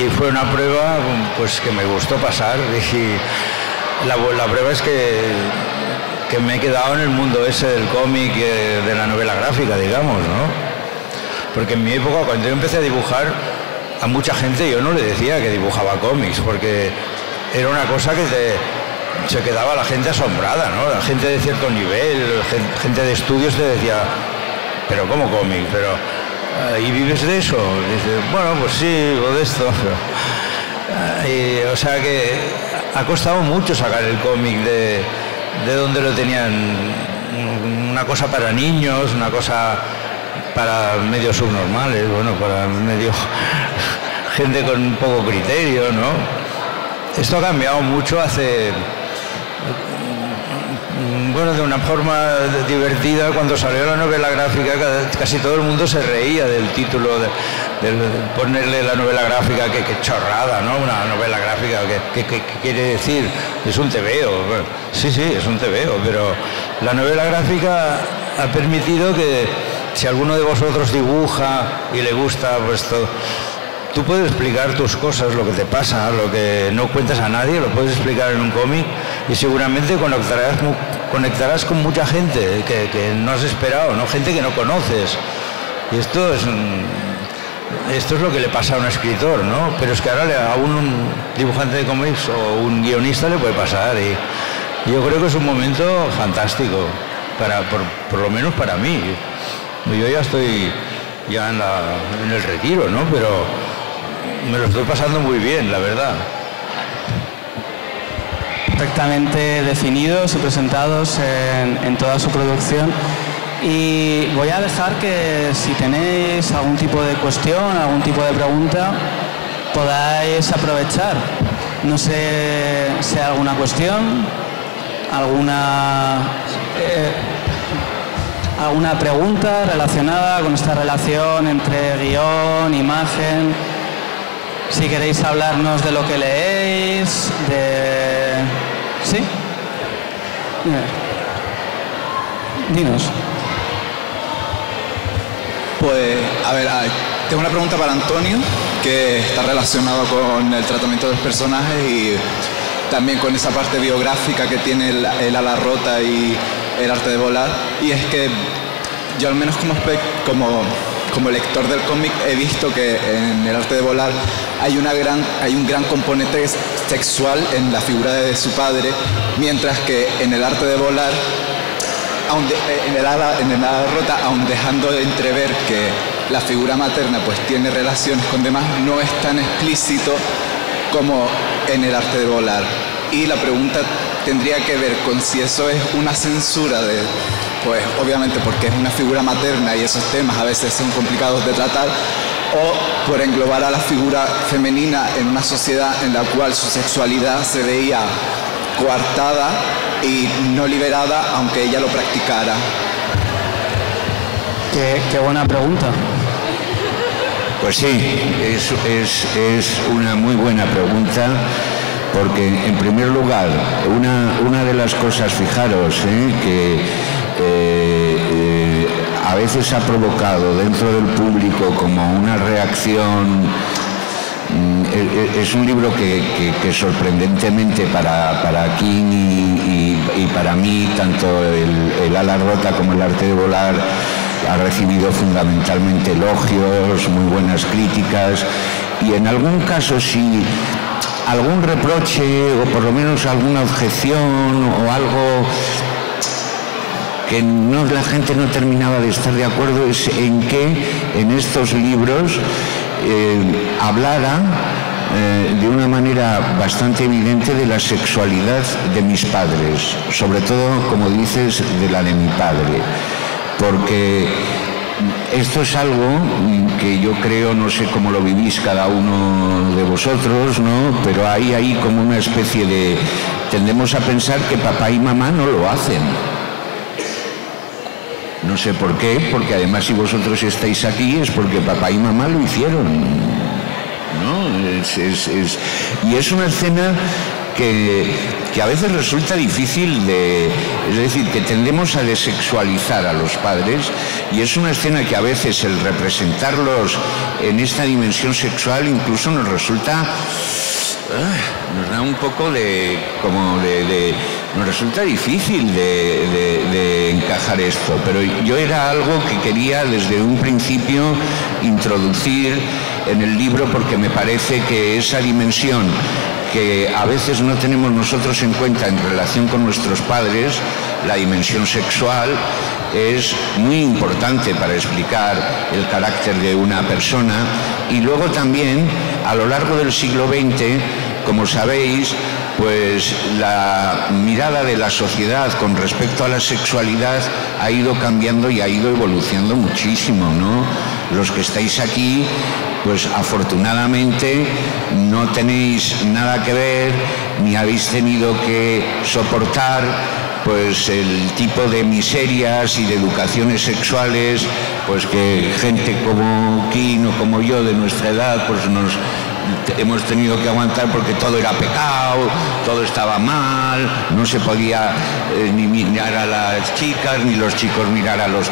Y fue una prueba pues que me gustó pasar, y la prueba es que me he quedado en el mundo ese del cómic, de la novela gráfica, digamos, ¿no? Porque en mi época, cuando yo empecé a dibujar, a mucha gente yo no le decía que dibujaba cómics, porque era una cosa que se quedaba la gente asombrada, ¿no? La gente de cierto nivel, gente de estudios te decía, pero ¿cómo cómic? ¿Y vives de eso? Dice, bueno, pues sí, o de esto. O sea que ha costado mucho sacar el cómic de donde lo tenían, una cosa para niños, una cosa para medios subnormales, bueno, para medio gente con poco criterio, ¿no? Esto ha cambiado mucho bueno, de una forma divertida. Cuando salió la novela gráfica, casi todo el mundo se reía del título ponerle la novela gráfica, que chorrada, ¿no? Una novela gráfica, ¿qué quiere decir? Es un tebeo. Bueno, sí, es un tebeo, pero la novela gráfica ha permitido que si alguno de vosotros dibuja y le gusta, pues tú puedes explicar tus cosas, lo que te pasa, lo que no cuentas a nadie, lo puedes explicar en un cómic y seguramente conectarás con mucha gente que no has esperado, ¿no? Gente que no conoces. Y esto es lo que le pasa a un escritor, ¿no? Pero es que ahora a un dibujante de cómics o un guionista le puede pasar y yo creo que es un momento fantástico, por lo menos para mí. Yo ya estoy en el retiro, ¿no? Pero me lo estoy pasando muy bien, la verdad. Perfectamente definidos y presentados en toda su producción. Y voy a dejar que si tenéis algún tipo de cuestión, algún tipo de pregunta, podáis aprovechar. No sé si hay alguna cuestión, alguna pregunta relacionada con esta relación entre guión, imagen. Si queréis hablarnos de lo que leéis, ¿Sí? Dinos. Pues, a ver, tengo una pregunta para Antonio, que está relacionado con el tratamiento de los personajes y también con esa parte biográfica que tiene el ala rota y el arte de volar. Y es que yo, al menos como lector del cómic, he visto que en el arte de volar hay un gran componente sexual en la figura de su padre, mientras que en el arte de volar, en el ala rota, aun dejando de entrever que la figura materna pues tiene relaciones con demás, no es tan explícito como en el arte de volar. Y la pregunta tendría que ver con si eso es una censura pues obviamente porque es una figura materna y esos temas a veces son complicados de tratar, o por englobar a la figura femenina en una sociedad en la cual su sexualidad se veía coartada y no liberada, aunque ella lo practicara. Qué buena pregunta. Pues sí, es una muy buena pregunta, porque en primer lugar, una de las cosas, fijaros, que a veces ha provocado dentro del público como una reacción. Es un libro que sorprendentemente para King y para mí, tanto el ala rota como el arte de volar, ha recibido fundamentalmente elogios, muy buenas críticas, y en algún caso sí algún reproche o por lo menos alguna objeción o algo que la gente no terminaba de estar de acuerdo es en que en estos libros hablara de una manera bastante evidente de la sexualidad de mis padres, sobre todo, como dices, de la de mi padre, porque esto es algo que yo creo, no sé cómo lo vivís cada uno de vosotros, ¿no? Pero hay ahí como una especie de... Tendemos a pensar que papá y mamá no lo hacen. No sé por qué, porque además si vosotros estáis aquí es porque papá y mamá lo hicieron, ¿no? Y es una escena que a veces resulta difícil es decir, que tendemos a desexualizar a los padres, y es una escena que a veces el representarlos en esta dimensión sexual incluso nos resulta... nos da un poco nos resulta difícil de encajar esto, pero yo era algo que quería desde un principio introducir en el libro, porque me parece que esa dimensión que a veces no tenemos nosotros en cuenta en relación con nuestros padres, la dimensión sexual, es muy importante para explicar el carácter de una persona. Y luego también, a lo largo del siglo XX, como sabéis, pues la mirada de la sociedad con respecto a la sexualidad ha ido cambiando y ha ido evolucionando muchísimo, ¿no? Los que estáis aquí, pues afortunadamente no tenéis nada que ver, ni habéis tenido que soportar pues el tipo de miserias y de educaciones sexuales pues que gente como Quino, como yo, de nuestra edad, pues hemos tenido que aguantar porque todo era pecado, todo estaba mal, no se podía ni mirar a las chicas, ni los chicos mirar a los...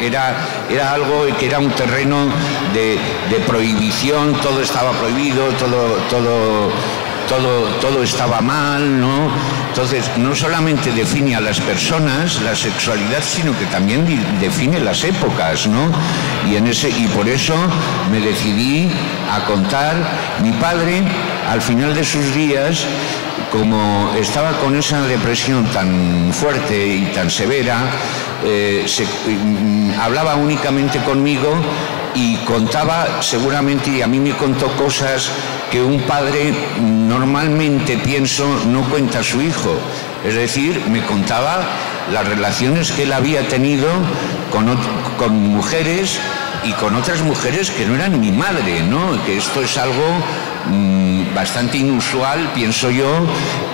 Era algo que era un terreno de prohibición, todo estaba prohibido, todo estaba mal, ¿no? Entonces, no solamente define a las personas la sexualidad, sino que también define las épocas, ¿no? Y por eso me decidí a contar. Mi padre, al final de sus días, como estaba con esa depresión tan fuerte y tan severa, hablaba únicamente conmigo y contaba seguramente, y a mí me contó cosas que un padre normalmente, pienso, no cuenta a su hijo. Es decir, me contaba las relaciones que él había tenido con mujeres y con otras mujeres que no eran mi madre, ¿no? Que esto es algo bastante inusual, pienso yo,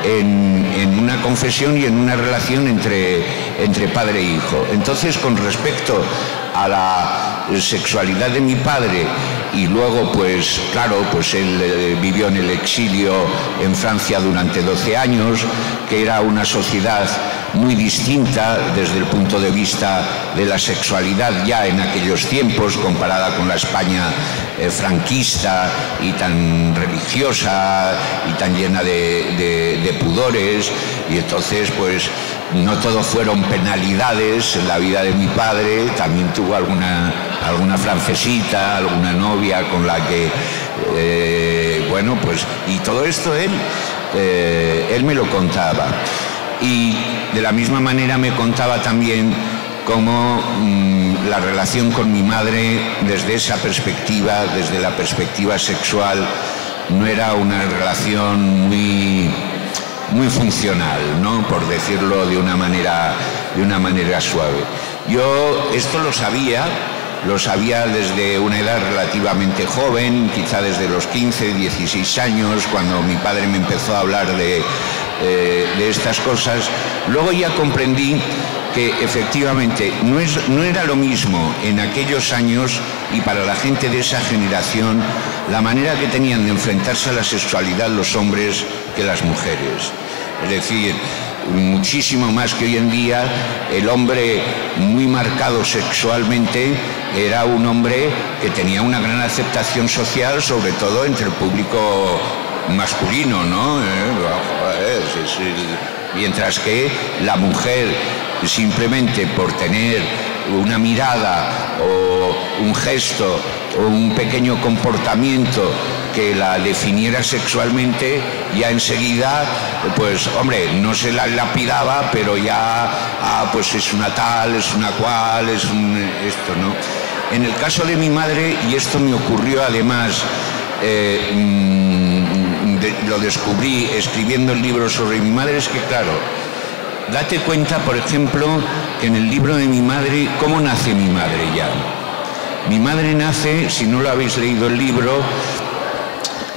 en una confesión y en una relación entre padre e hijo. Entonces, con respecto a la sexualidad de mi padre, y luego, pues claro, pues él vivió en el exilio en Francia durante 12 años, que era una sociedad muy distinta desde el punto de vista de la sexualidad ya en aquellos tiempos, comparada con la España franquista y tan religiosa y tan llena de pudores. Y entonces, pues no todo fueron penalidades en la vida de mi padre, también tuvo alguna francesita, alguna novia con la que, bueno, pues, y todo esto él me lo contaba. Y de la misma manera me contaba también cómo la relación con mi madre, desde esa perspectiva, desde la perspectiva sexual, no era una relación muy funcional, ¿no? Por decirlo de una manera suave. Yo esto lo sabía desde una edad relativamente joven, quizá desde los 15, 16 años, cuando mi padre me empezó a hablar de estas cosas. Luego ya comprendí que efectivamente no era lo mismo en aquellos años, y para la gente de esa generación, la manera que tenían de enfrentarse a la sexualidad los hombres que las mujeres. Es decir, muchísimo más que hoy en día, el hombre muy marcado sexualmente era un hombre que tenía una gran aceptación social, sobre todo entre el público masculino, ¿no? Mientras que la mujer, simplemente por tener una mirada o un gesto o un pequeño comportamiento que la definiera sexualmente, ya enseguida, pues hombre, no se la lapidaba, pero ya, pues es una tal, es una cual, esto, ¿no? En el caso de mi madre, y esto me ocurrió además, lo descubrí escribiendo el libro sobre mi madre, es que claro, date cuenta, por ejemplo, que en el libro de mi madre, ¿cómo nace mi madre ya? Mi madre nace, si no lo habéis leído el libro,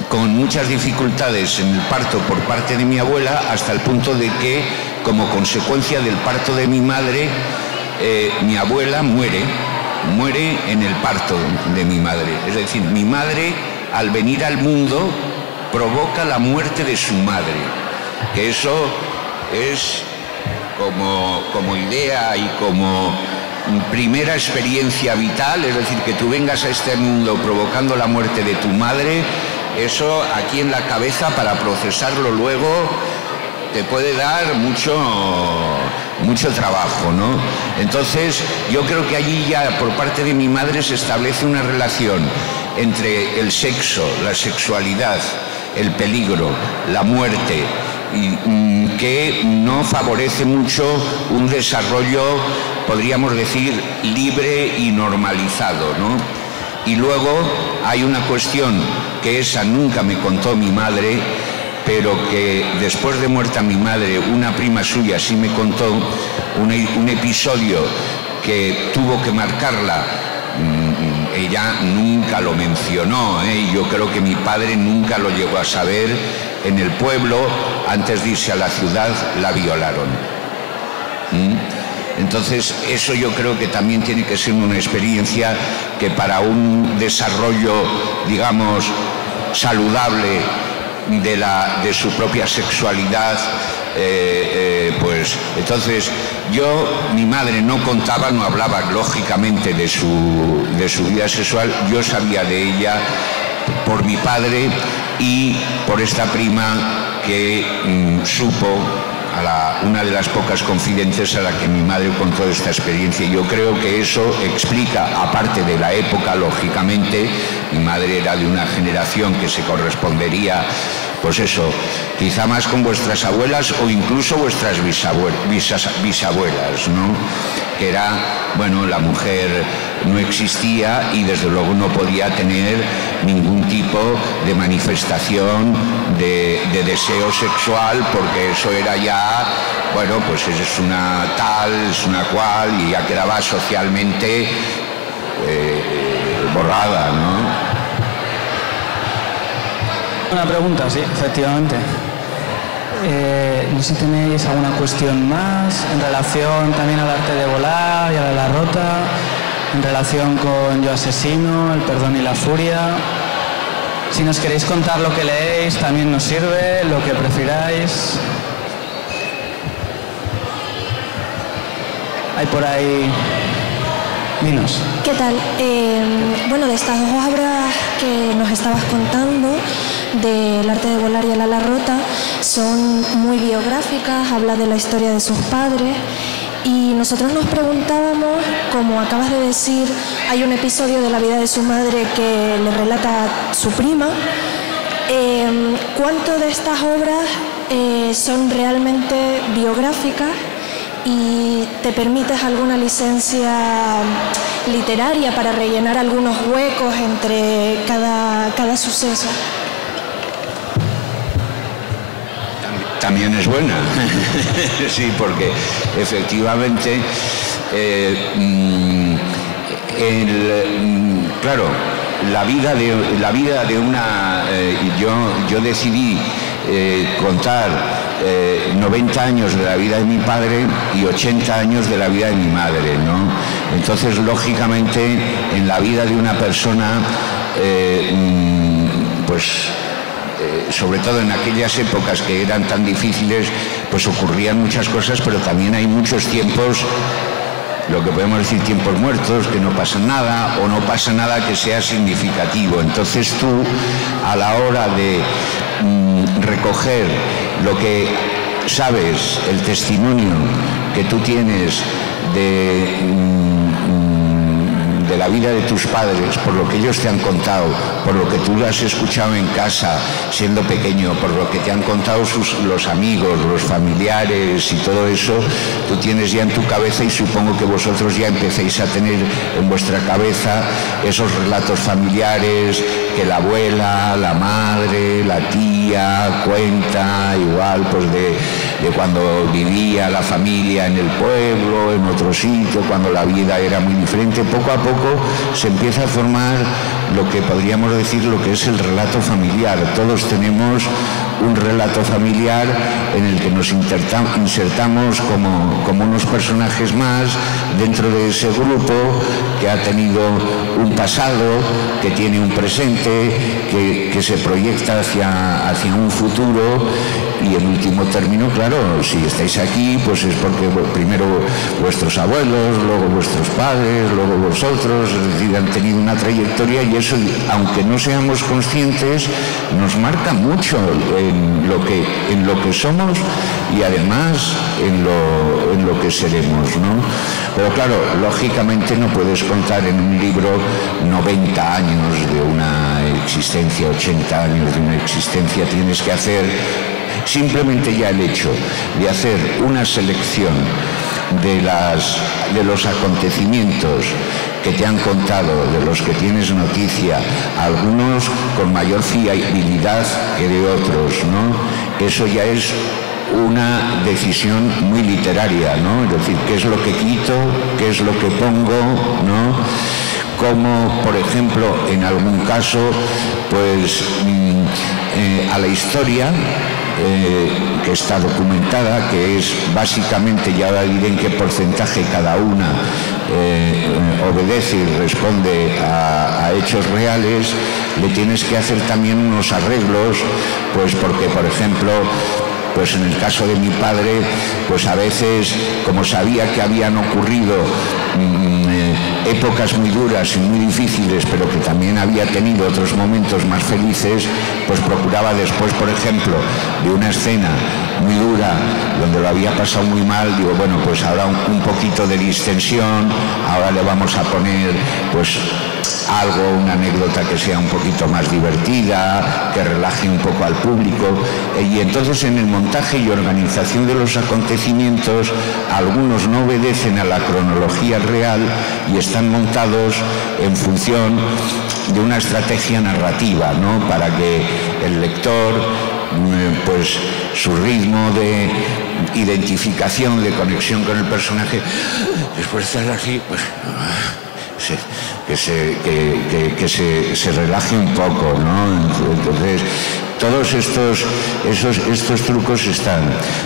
con muchas dificultades en el parto por parte de mi abuela, hasta el punto de que, como consecuencia del parto de mi madre, mi abuela muere en el parto de mi madre. Es decir, mi madre, al venir al mundo, provoca la muerte de su madre, que eso es como idea y como primera experiencia vital, es decir, que tú vengas a este mundo provocando la muerte de tu madre, eso aquí en la cabeza, para procesarlo luego, te puede dar mucho trabajo, ¿no? Entonces, yo creo que allí ya por parte de mi madre se establece una relación entre el sexo, la sexualidad, el peligro, la muerte, y que no favorece mucho un desarrollo, podríamos decir, libre y normalizado, ¿no? Y luego hay una cuestión que esa nunca me contó mi madre, pero que después de muerta mi madre, una prima suya sí me contó un episodio que tuvo que marcarla. Ella nunca lo mencionó, y yo creo que mi padre nunca lo llegó a saber. En el pueblo, antes de irse a la ciudad, la violaron. Entonces, eso yo creo que también tiene que ser una experiencia que para un desarrollo, digamos, saludable de su propia sexualidad, pues entonces mi madre no contaba, no hablaba lógicamente de su vida sexual. Yo sabía de ella por mi padre y por esta prima que supo, una de las pocas confidentes a la que mi madre contó esta experiencia. Yo creo que eso explica, aparte de la época, lógicamente, mi madre era de una generación que se correspondería, pues eso, quizá más con vuestras abuelas o incluso vuestras bisabuelas, ¿no? Que era, bueno, la mujer no existía y desde luego no podía tener ningún tipo de manifestación de deseo sexual, porque eso era ya, bueno, pues es una tal, es una cual, y ya quedaba socialmente borrada, ¿no? Una pregunta, sí, efectivamente. No sé si tenéis alguna cuestión más en relación también al arte de volar y a la rota, en relación con Yo asesino, El perdón y la furia. Si nos queréis contar lo que leéis, también nos sirve, lo que prefiráis. Hay por ahí... Dinos. ¿Qué tal? Bueno, de estas dos obras que nos estabas contando, del arte de volar y el ala rota, son muy biográficas, habla de la historia de sus padres, y nosotros nos preguntábamos, como acabas de decir, hay un episodio de la vida de su madre que le relata a su prima. ¿Cuánto de estas obras son realmente biográficas y te permites alguna licencia literaria para rellenar algunos huecos entre cada suceso? También es buena. Sí, porque efectivamente claro, la vida de una... yo decidí contar 90 años de la vida de mi padre y 80 años de la vida de mi madre, ¿no? Entonces, lógicamente, en la vida de una persona, sobre todo en aquellas épocas que eran tan difíciles, pues ocurrían muchas cosas, pero también hay muchos tiempos, lo que podemos decir tiempos muertos, que no pasa nada o no pasa nada que sea significativo. Entonces tú, a la hora de recoger lo que sabes, el testimonio que tú tienes de la vida de tus padres, por lo que ellos te han contado, por lo que tú has escuchado en casa siendo pequeño, por lo que te han contado los amigos, los familiares y todo eso, tú tienes ya en tu cabeza, y supongo que vosotros ya empecéis a tener en vuestra cabeza esos relatos familiares que la abuela, la madre, la tía cuenta, igual pues de cuando vivía la familia en el pueblo, en otro sitio, cuando la vida era muy diferente. Poco a poco se empieza a formar lo que podríamos decir lo que es el relato familiar. Todos tenemos un relato familiar en el que nos insertamos como unos personajes más dentro de ese grupo que ha tenido un pasado, que tiene un presente, que se proyecta hacia un futuro, y en último término, claro, si estáis aquí, pues es porque primero vuestros abuelos, luego vuestros padres, luego vosotros, es decir, han tenido una trayectoria, y eso, aunque no seamos conscientes, nos marca mucho en lo que somos y además en lo que seremos, ¿no? Pero claro, lógicamente no puedes contar en un libro 90 años de una existencia, 80 años de una existencia. Tienes que hacer simplemente ya el hecho de hacer una selección de los acontecimientos que te han contado, de los que tienes noticia, algunos con mayor fiabilidad que de otros, ¿no? Eso ya es una decisión muy literaria, ¿no? Es decir, qué es lo que quito, qué es lo que pongo, ¿no? Como, por ejemplo, en algún caso, pues a la historia que está documentada, que es básicamente, ya diré en qué porcentaje cada una obedece y responde a hechos reales, le tienes que hacer también unos arreglos, pues porque, por ejemplo, pues en el caso de mi padre, pues a veces, como sabía que habían ocurrido épocas muy duras y muy difíciles, pero que también había tenido otros momentos más felices, pues procuraba después, por ejemplo, de una escena muy dura, donde lo había pasado muy mal, digo, bueno, pues ahora un poquito de distensión, ahora le vamos a poner, pues, algo, una anécdota que sea un poquito más divertida, que relaje un poco al público. Y entonces en el montaje y organización de los acontecimientos, algunos no obedecen a la cronología real y están montados en función de una estrategia narrativa, ¿no? Para que el lector, pues su ritmo de identificación, de conexión con el personaje, después de estar así, pues que se relaje un poco, ¿no? Entonces, todos estos trucos están.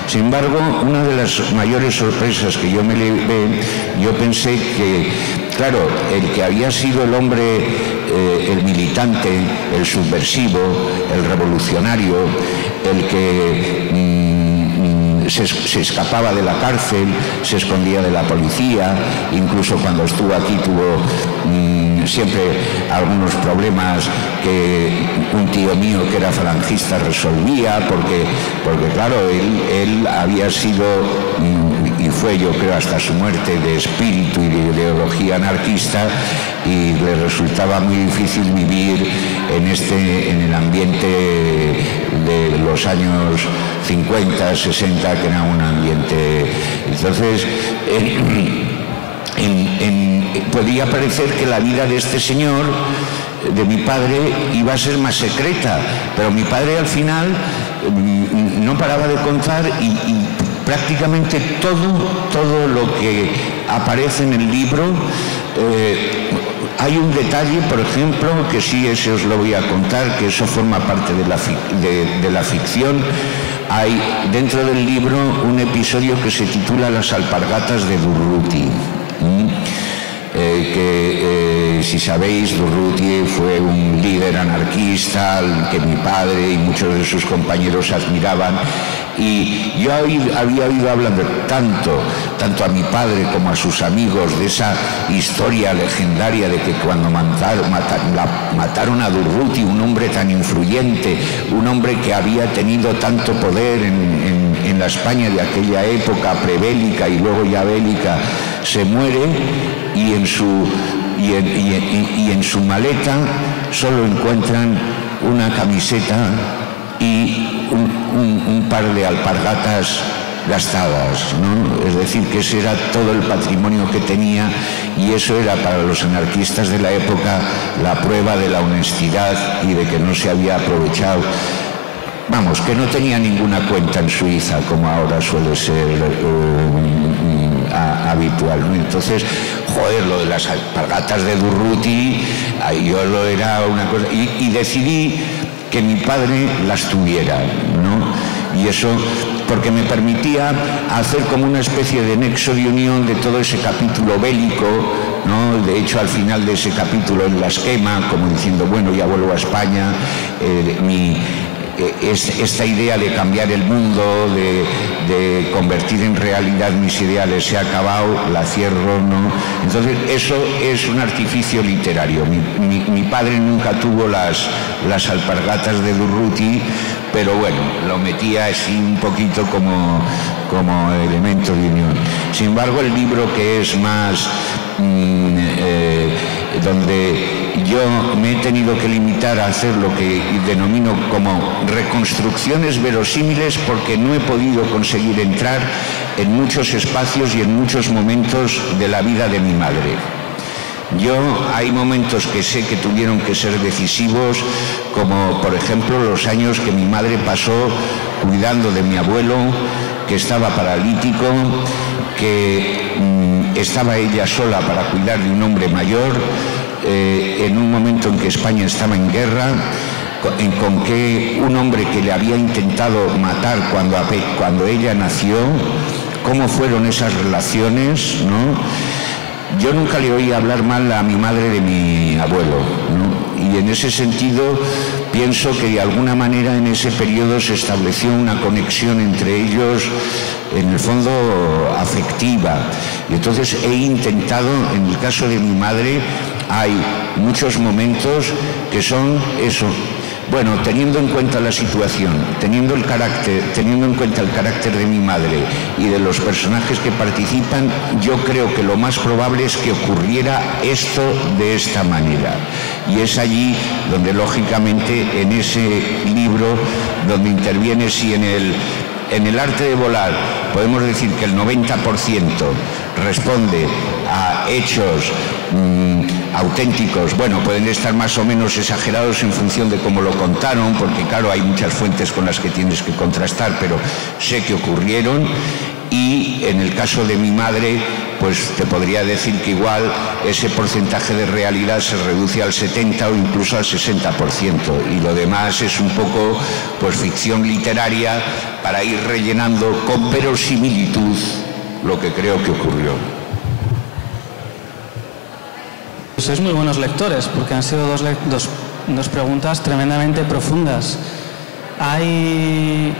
Sin embargo, una de las mayores sorpresas que yo me llevé, yo pensé que, claro, el que había sido el hombre, el militante, el subversivo, el revolucionario, el que se escapaba de la cárcel, se escondía de la policía, incluso cuando estuvo aquí tuvo siempre algunos problemas que un tío mío que era falangista resolvía, porque claro, él había sido, y fue yo creo hasta su muerte, de espíritu y de ideología anarquista, y le resultaba muy difícil vivir en el ambiente de los años 50, 60, que era un ambiente. Entonces, podía parecer que la vida de este señor, de mi padre, iba a ser más secreta, pero mi padre al final no paraba de contar y prácticamente todo lo que aparece en el libro. Hay un detalle, por ejemplo, que sí, ese os lo voy a contar, que eso forma parte de la ficción. Hay dentro del libro un episodio que se titula Las alpargatas de Durruti. Si sabéis, Durruti fue un líder anarquista al que mi padre y muchos de sus compañeros admiraban, y yo había oído hablar tanto a mi padre como a sus amigos de esa historia legendaria de que cuando mataron a Durruti, un hombre tan influyente, un hombre que había tenido tanto poder en la España de aquella época prebélica y luego ya bélica, se muere, y en su maleta solo encuentran una camiseta y un par de alpargatas gastadas, ¿no? Es decir, que ese era todo el patrimonio que tenía, y eso era para los anarquistas de la época la prueba de la honestidad y de que no se había aprovechado. Vamos, que no tenía ninguna cuenta en Suiza, como ahora suele ser habitual, ¿no? Entonces, joder, lo de las alpargatas de Durruti, yo lo era una cosa, y decidí que mi padre las tuviera, ¿no? Y eso porque me permitía hacer como una especie de nexo de unión de todo ese capítulo bélico, ¿no? De hecho, al final de ese capítulo él las quema, como diciendo, bueno, ya vuelvo a España, esta idea de cambiar el mundo, de convertir en realidad mis ideales, se ha acabado, la cierro, ¿no? Entonces, eso es un artificio literario. Mi padre nunca tuvo las alpargatas de Durruti, pero bueno, lo metía así un poquito como elemento de unión. Sin embargo, el libro que es más donde yo me he tenido que limitar a hacer lo que denomino como reconstrucciones verosímiles, porque no he podido conseguir entrar en muchos espacios y en muchos momentos de la vida de mi madre. Hay momentos que sé que tuvieron que ser decisivos, como por ejemplo los años que mi madre pasó cuidando de mi abuelo, que estaba paralítico, que estaba ella sola para cuidar de un hombre mayor, en un momento en que España estaba en guerra, con que un hombre que le había intentado matar cuando ella nació, cómo fueron esas relaciones, ¿no? Yo nunca le oí hablar mal a mi madre de mi abuelo, ¿no? Y en ese sentido pienso que de alguna manera en ese periodo se estableció una conexión entre ellos, en el fondo afectiva. Y entonces he intentado, en el caso de mi madre, hay muchos momentos que son eso. Bueno, teniendo en cuenta la situación, teniendo en cuenta el carácter de mi madre y de los personajes que participan, yo creo que lo más probable es que ocurriera esto de esta manera. Y es allí donde, lógicamente, en ese libro, donde interviene, si en el arte de volar podemos decir que el 90% responde a hechos auténticos, bueno, pueden estar más o menos exagerados en función de cómo lo contaron, porque claro, hay muchas fuentes con las que tienes que contrastar, pero sé que ocurrieron. Y en el caso de mi madre, pues te podría decir que igual ese porcentaje de realidad se reduce al 70 o incluso al 60%, y lo demás es un poco pues ficción literaria para ir rellenando con verosimilitud lo que creo que ocurrió. Sois muy buenos lectores, porque han sido dos preguntas tremendamente profundas. ¿Hay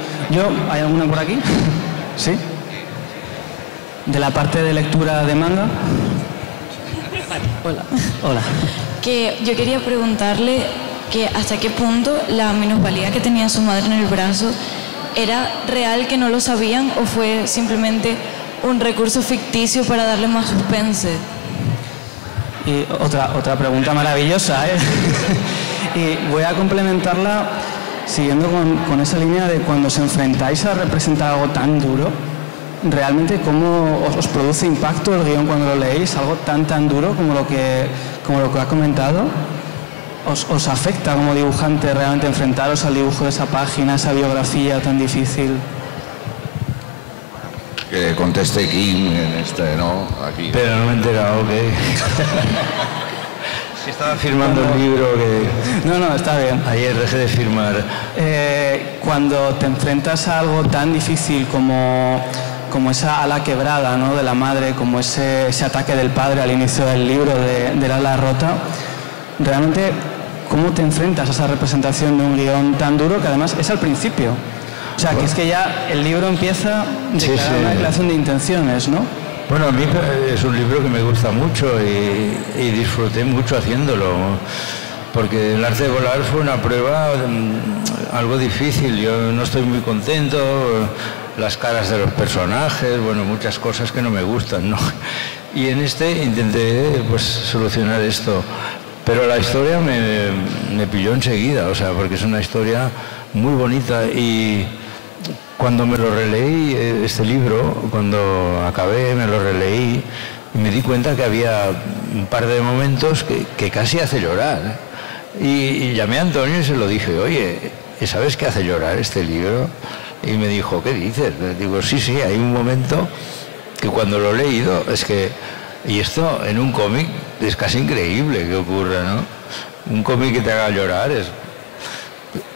alguna por aquí? ¿Sí? ¿De la parte de lectura de manga? Hola. Hola. Que yo quería preguntarle que hasta qué punto la minusvalía que tenía su madre en el brazo era real, que no lo sabían, o fue simplemente un recurso ficticio para darle más suspense. Y otra pregunta maravillosa, ¿eh? Y voy a complementarla siguiendo con esa línea de cuando os enfrentáis a representar algo tan duro, realmente cómo os produce impacto el guión cuando lo leéis, algo tan duro como lo que ha comentado. ¿Os afecta como dibujante realmente enfrentaros al dibujo de esa página, esa biografía tan difícil? Que conteste Kim en ¿no? Aquí. Pero no me he enterado que... Estaba firmando el libro que... No, está bien. Ayer dejé de firmar. Cuando te enfrentas a algo tan difícil como esa ala quebrada, ¿no?, de la madre, como ese ataque del padre al inicio del libro del ala rota, realmente, ¿cómo te enfrentas a esa representación de un guión tan duro que además es al principio? O sea, que es que ya el libro empieza declarando una declaración de intenciones, ¿no? Bueno, a mí es un libro que me gusta mucho y disfruté mucho haciéndolo, porque el arte de volar fue una prueba algo difícil. Yo no estoy muy contento, las caras de los personajes, bueno, muchas cosas que no me gustan, ¿no? Y en este intenté pues solucionar esto, pero la historia me pilló enseguida, o sea, porque es una historia muy bonita. Y cuando me lo releí, este libro, cuando acabé me lo releí y me di cuenta que había un par de momentos que casi hace llorar, ¿eh? Y llamé a Antonio y se lo dije, oye, ¿sabes qué hace llorar este libro? Y me dijo, ¿qué dices? Le digo, sí, hay un momento que cuando lo he leído es que... Y esto en un cómic es casi increíble que ocurra, ¿no? Un cómic que te haga llorar es...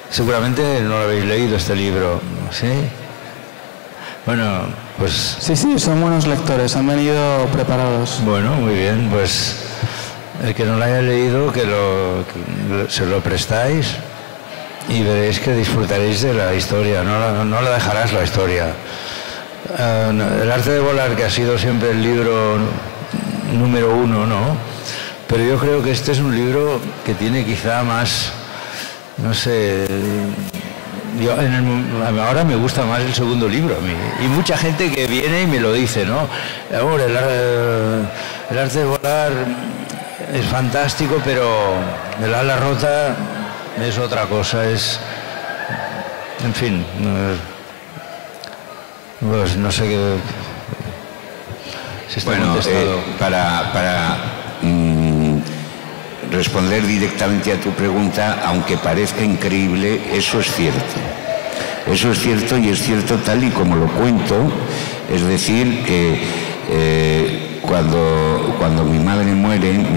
Seguramente no lo habéis leído este libro, ¿sí? Bueno, pues... Sí, son buenos lectores, han venido preparados. Bueno, muy bien, pues el que no lo haya leído, que se lo prestáis y veréis que disfrutaréis de la historia, no la dejarás la historia. El arte de volar, que ha sido siempre el libro número 1, ¿no? Pero yo creo que este es un libro que tiene quizá más... No sé, ahora me gusta más el segundo libro a mí. Y mucha gente que viene y me lo dice, ¿no? Amor, el arte de volar es fantástico, pero el ala rota es otra cosa, es... En fin, pues no sé qué... Si está contestado. Para responder directamente a tu pregunta, aunque parezca increíble, eso es cierto. Eso es cierto, y es cierto tal y como lo cuento. Es decir, que cuando mi madre muere en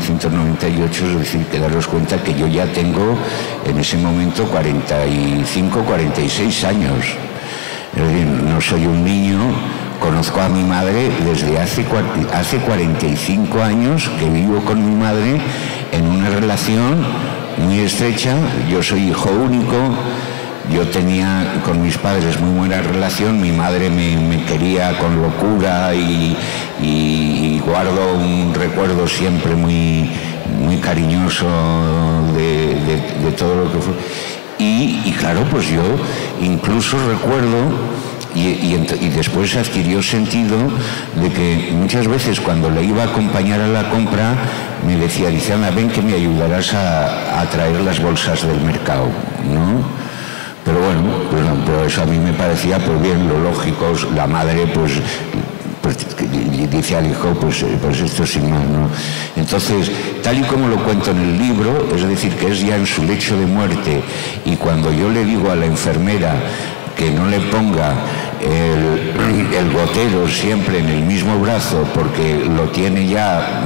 1998, es decir, que daros cuenta que yo ya tengo en ese momento 45, 46 años. Es decir, no soy un niño, conozco a mi madre desde hace 45 años que vivo con mi madre en una relación muy estrecha. Yo soy hijo único. Yo tenía con mis padres muy buena relación, mi madre me quería con locura y guardo un recuerdo siempre muy cariñoso de todo lo que fue. Y claro, pues yo incluso recuerdo, y después adquirió sentido, de que muchas veces cuando le iba a acompañar a la compra, me decía, dice, Ana, ven que me ayudarás a traer las bolsas del mercado, ¿no? Pero bueno, pero eso a mí me parecía pues bien, lo lógico. La madre pues dice al hijo, pues esto sin más, ¿no? Entonces, tal y como lo cuento en el libro, es decir, que es ya en su lecho de muerte, y cuando yo le digo a la enfermera que no le ponga el gotero siempre en el mismo brazo porque lo tiene ya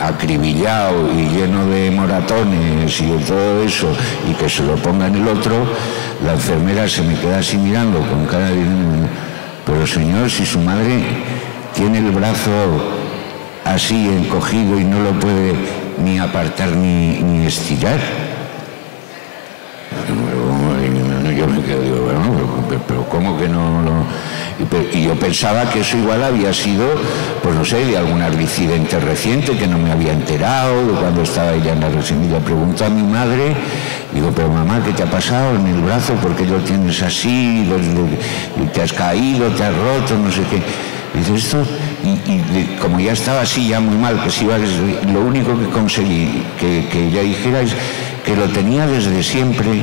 acribillado y lleno de moratones y de todo eso, y que se lo ponga en el otro, la enfermera se me queda así mirando con cara de... Pero señor, si su madre tiene el brazo así encogido y no lo puede ni apartar ni estirar. Yo me quedo, digo, bueno, pero ¿cómo que no? Y yo pensaba que eso igual había sido, pues no sé, de algún accidente reciente que no me había enterado, de cuando estaba ella en la residencia. Pregunto a mi madre, digo, pero mamá, ¿qué te ha pasado en el brazo? ¿Por qué lo tienes así? ¿Te has caído? ¿Te has roto? No sé qué. Dice esto, y como ya estaba así, ya muy mal, que si iba, lo único que conseguí que ella dijera es que lo tenía desde siempre,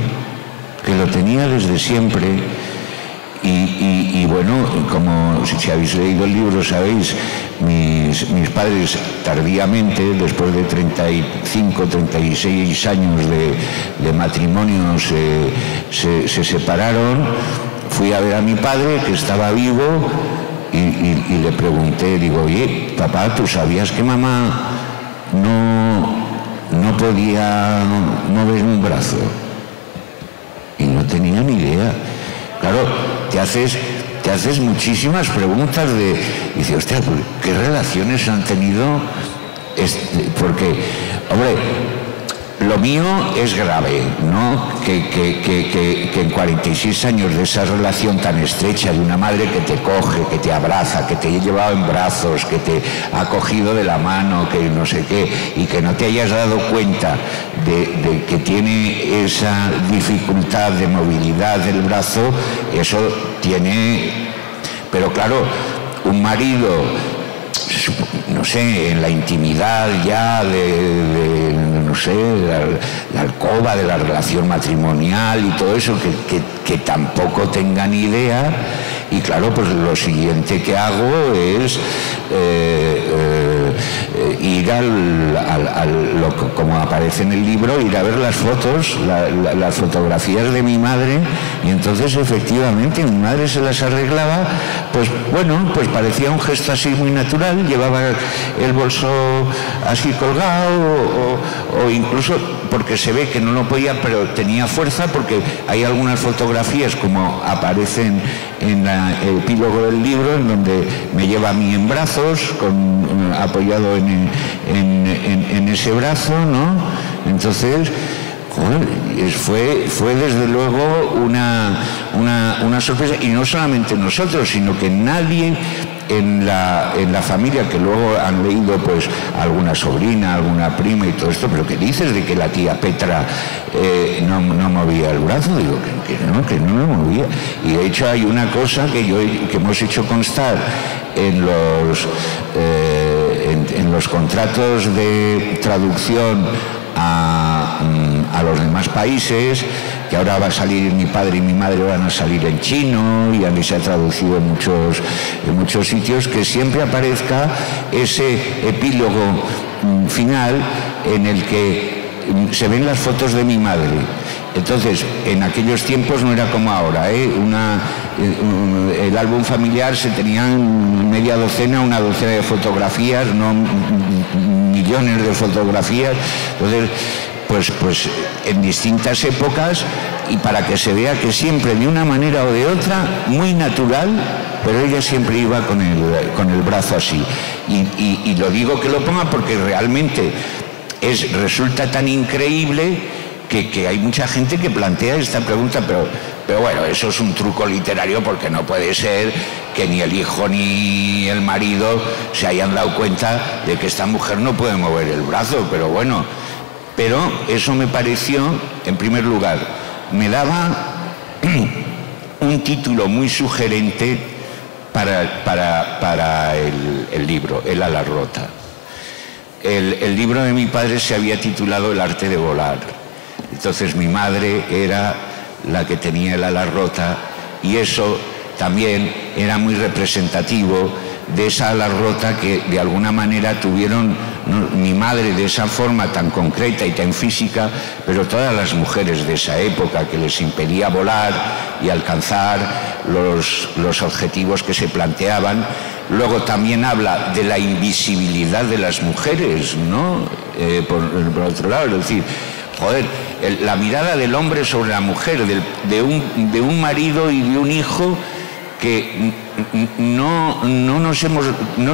y bueno, como si habéis leído el libro sabéis, mis padres tardíamente, después de 35, 36 años de matrimonio, se separaron. Fui a ver a mi padre, que estaba vivo, y le pregunté, digo, oye, papá, ¿tú sabías que mamá no podía mover un brazo? Y no tenía ni idea. Claro, te haces muchísimas preguntas dice, hostia, ¿qué relaciones han tenido? Porque, hombre, lo mío es grave, ¿no? Que en 46 años de esa relación tan estrecha de una madre que te coge, que te abraza, que te ha llevado en brazos, que te ha cogido de la mano, que no sé qué, y que no te hayas dado cuenta de que tiene esa dificultad de movilidad del brazo, eso tiene... Pero claro, un marido, no sé, en la intimidad ya no sé, la alcoba de la relación matrimonial y todo eso, que tampoco tengan idea. Y claro, pues lo siguiente que hago es ir como aparece en el libro, ir a ver las fotos, las fotografías de mi madre, y entonces efectivamente mi madre se las arreglaba, pues bueno, pues parecía un gesto así muy natural, llevaba el bolso así colgado, o incluso porque se ve que no lo podía, pero tenía fuerza, porque hay algunas fotografías como aparecen en el epílogo del libro, en donde me lleva a mí en brazos, apoyado en ese brazo, ¿no? Entonces, joder, fue desde luego una sorpresa, y no solamente nosotros, sino que nadie en la familia, que luego han leído pues alguna sobrina, alguna prima y todo esto, pero ¿qué dices de que la tía Petra no movía el brazo? Digo que no lo movía. Y de hecho hay una cosa que hemos hecho constar en los contratos de traducción a los demás países, que ahora va a salir, mi padre y mi madre van a salir en chino, y a mí se ha traducido en muchos sitios, que siempre aparezca ese epílogo final en el que se ven las fotos de mi madre. Entonces, en aquellos tiempos no era como ahora, ¿eh? El álbum familiar se tenían media docena, una docena de fotografías, no millones de fotografías. Entonces, pues en distintas épocas, y para que se vea que siempre, de una manera o de otra, muy natural, pero ella siempre iba con el brazo así. Y lo digo que lo ponga porque realmente resulta tan increíble que hay mucha gente que plantea esta pregunta, pero bueno, eso es un truco literario, porque no puede ser que ni el hijo ni el marido se hayan dado cuenta de que esta mujer no puede mover el brazo, pero bueno. Pero eso me pareció, en primer lugar, me daba un título muy sugerente para el libro, El ala rota. El libro de mi padre se había titulado El arte de volar. Entonces mi madre era la que tenía el ala rota, y eso también era muy representativo de esa ala rota que de alguna manera tuvieron mi madre de esa forma tan concreta y tan física, pero todas las mujeres de esa época, que les impedía volar y alcanzar los objetivos que se planteaban. Luego también habla de la invisibilidad de las mujeres, ¿no? Por otro lado, es decir, joder, la mirada del hombre sobre la mujer, de un marido y de un hijo, que no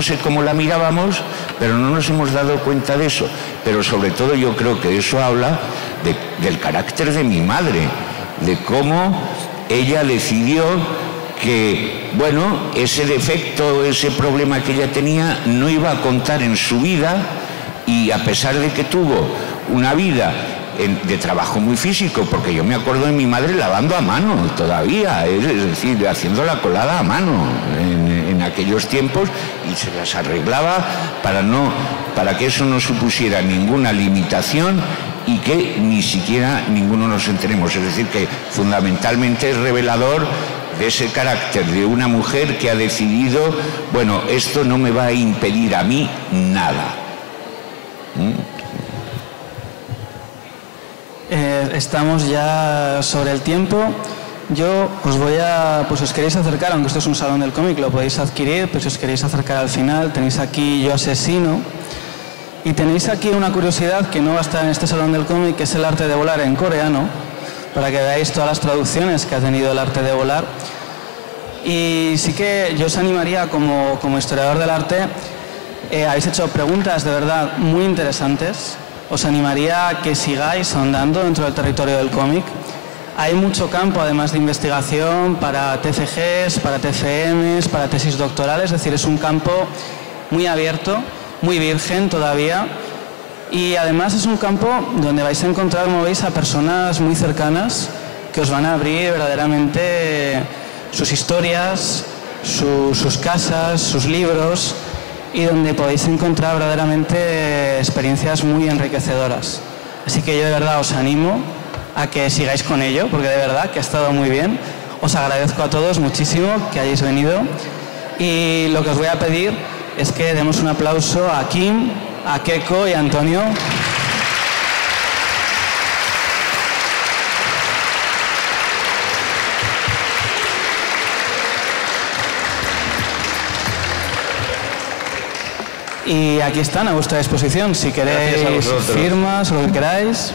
sé cómo la mirábamos, pero no nos hemos dado cuenta de eso. Pero sobre todo yo creo que eso habla del carácter de mi madre, de cómo ella decidió que, bueno, ese defecto, ese problema que ella tenía no iba a contar en su vida, y a pesar de que tuvo una vida de trabajo muy físico, porque yo me acuerdo de mi madre lavando a mano todavía, es decir, haciendo la colada a mano en aquellos tiempos, y se las arreglaba para que eso no supusiera ninguna limitación y que ni siquiera ninguno nos enteremos. Es decir, que fundamentalmente es revelador de ese carácter de una mujer que ha decidido, bueno, esto no me va a impedir a mí nada. Estamos ya sobre el tiempo. Yo os queréis acercar, aunque esto es un salón del cómic, lo podéis adquirir, pero si os queréis acercar al final, tenéis aquí Yo asesino, y tenéis aquí una curiosidad que no va a estar en este salón del cómic, que es El arte de volar en coreano, para que veáis todas las traducciones que ha tenido El arte de volar. Y sí que yo os animaría, como historiador del arte, habéis hecho preguntas de verdad muy interesantes. Os animaría a que sigáis ahondando dentro del territorio del cómic. Hay mucho campo, además de investigación, para TFGs, para TFMs, para tesis doctorales. Es decir, es un campo muy abierto, muy virgen todavía. Y además es un campo donde vais a encontrar, como veis, a personas muy cercanas que os van a abrir verdaderamente sus historias, sus casas, sus libros, y donde podéis encontrar verdaderamente experiencias muy enriquecedoras. Así que yo de verdad os animo a que sigáis con ello, porque de verdad que ha estado muy bien. Os agradezco a todos muchísimo que hayáis venido, y lo que os voy a pedir es que demos un aplauso a Kim, a Keiko y a Antonio. Y aquí están a vuestra disposición, si queréis firmas o lo que queráis.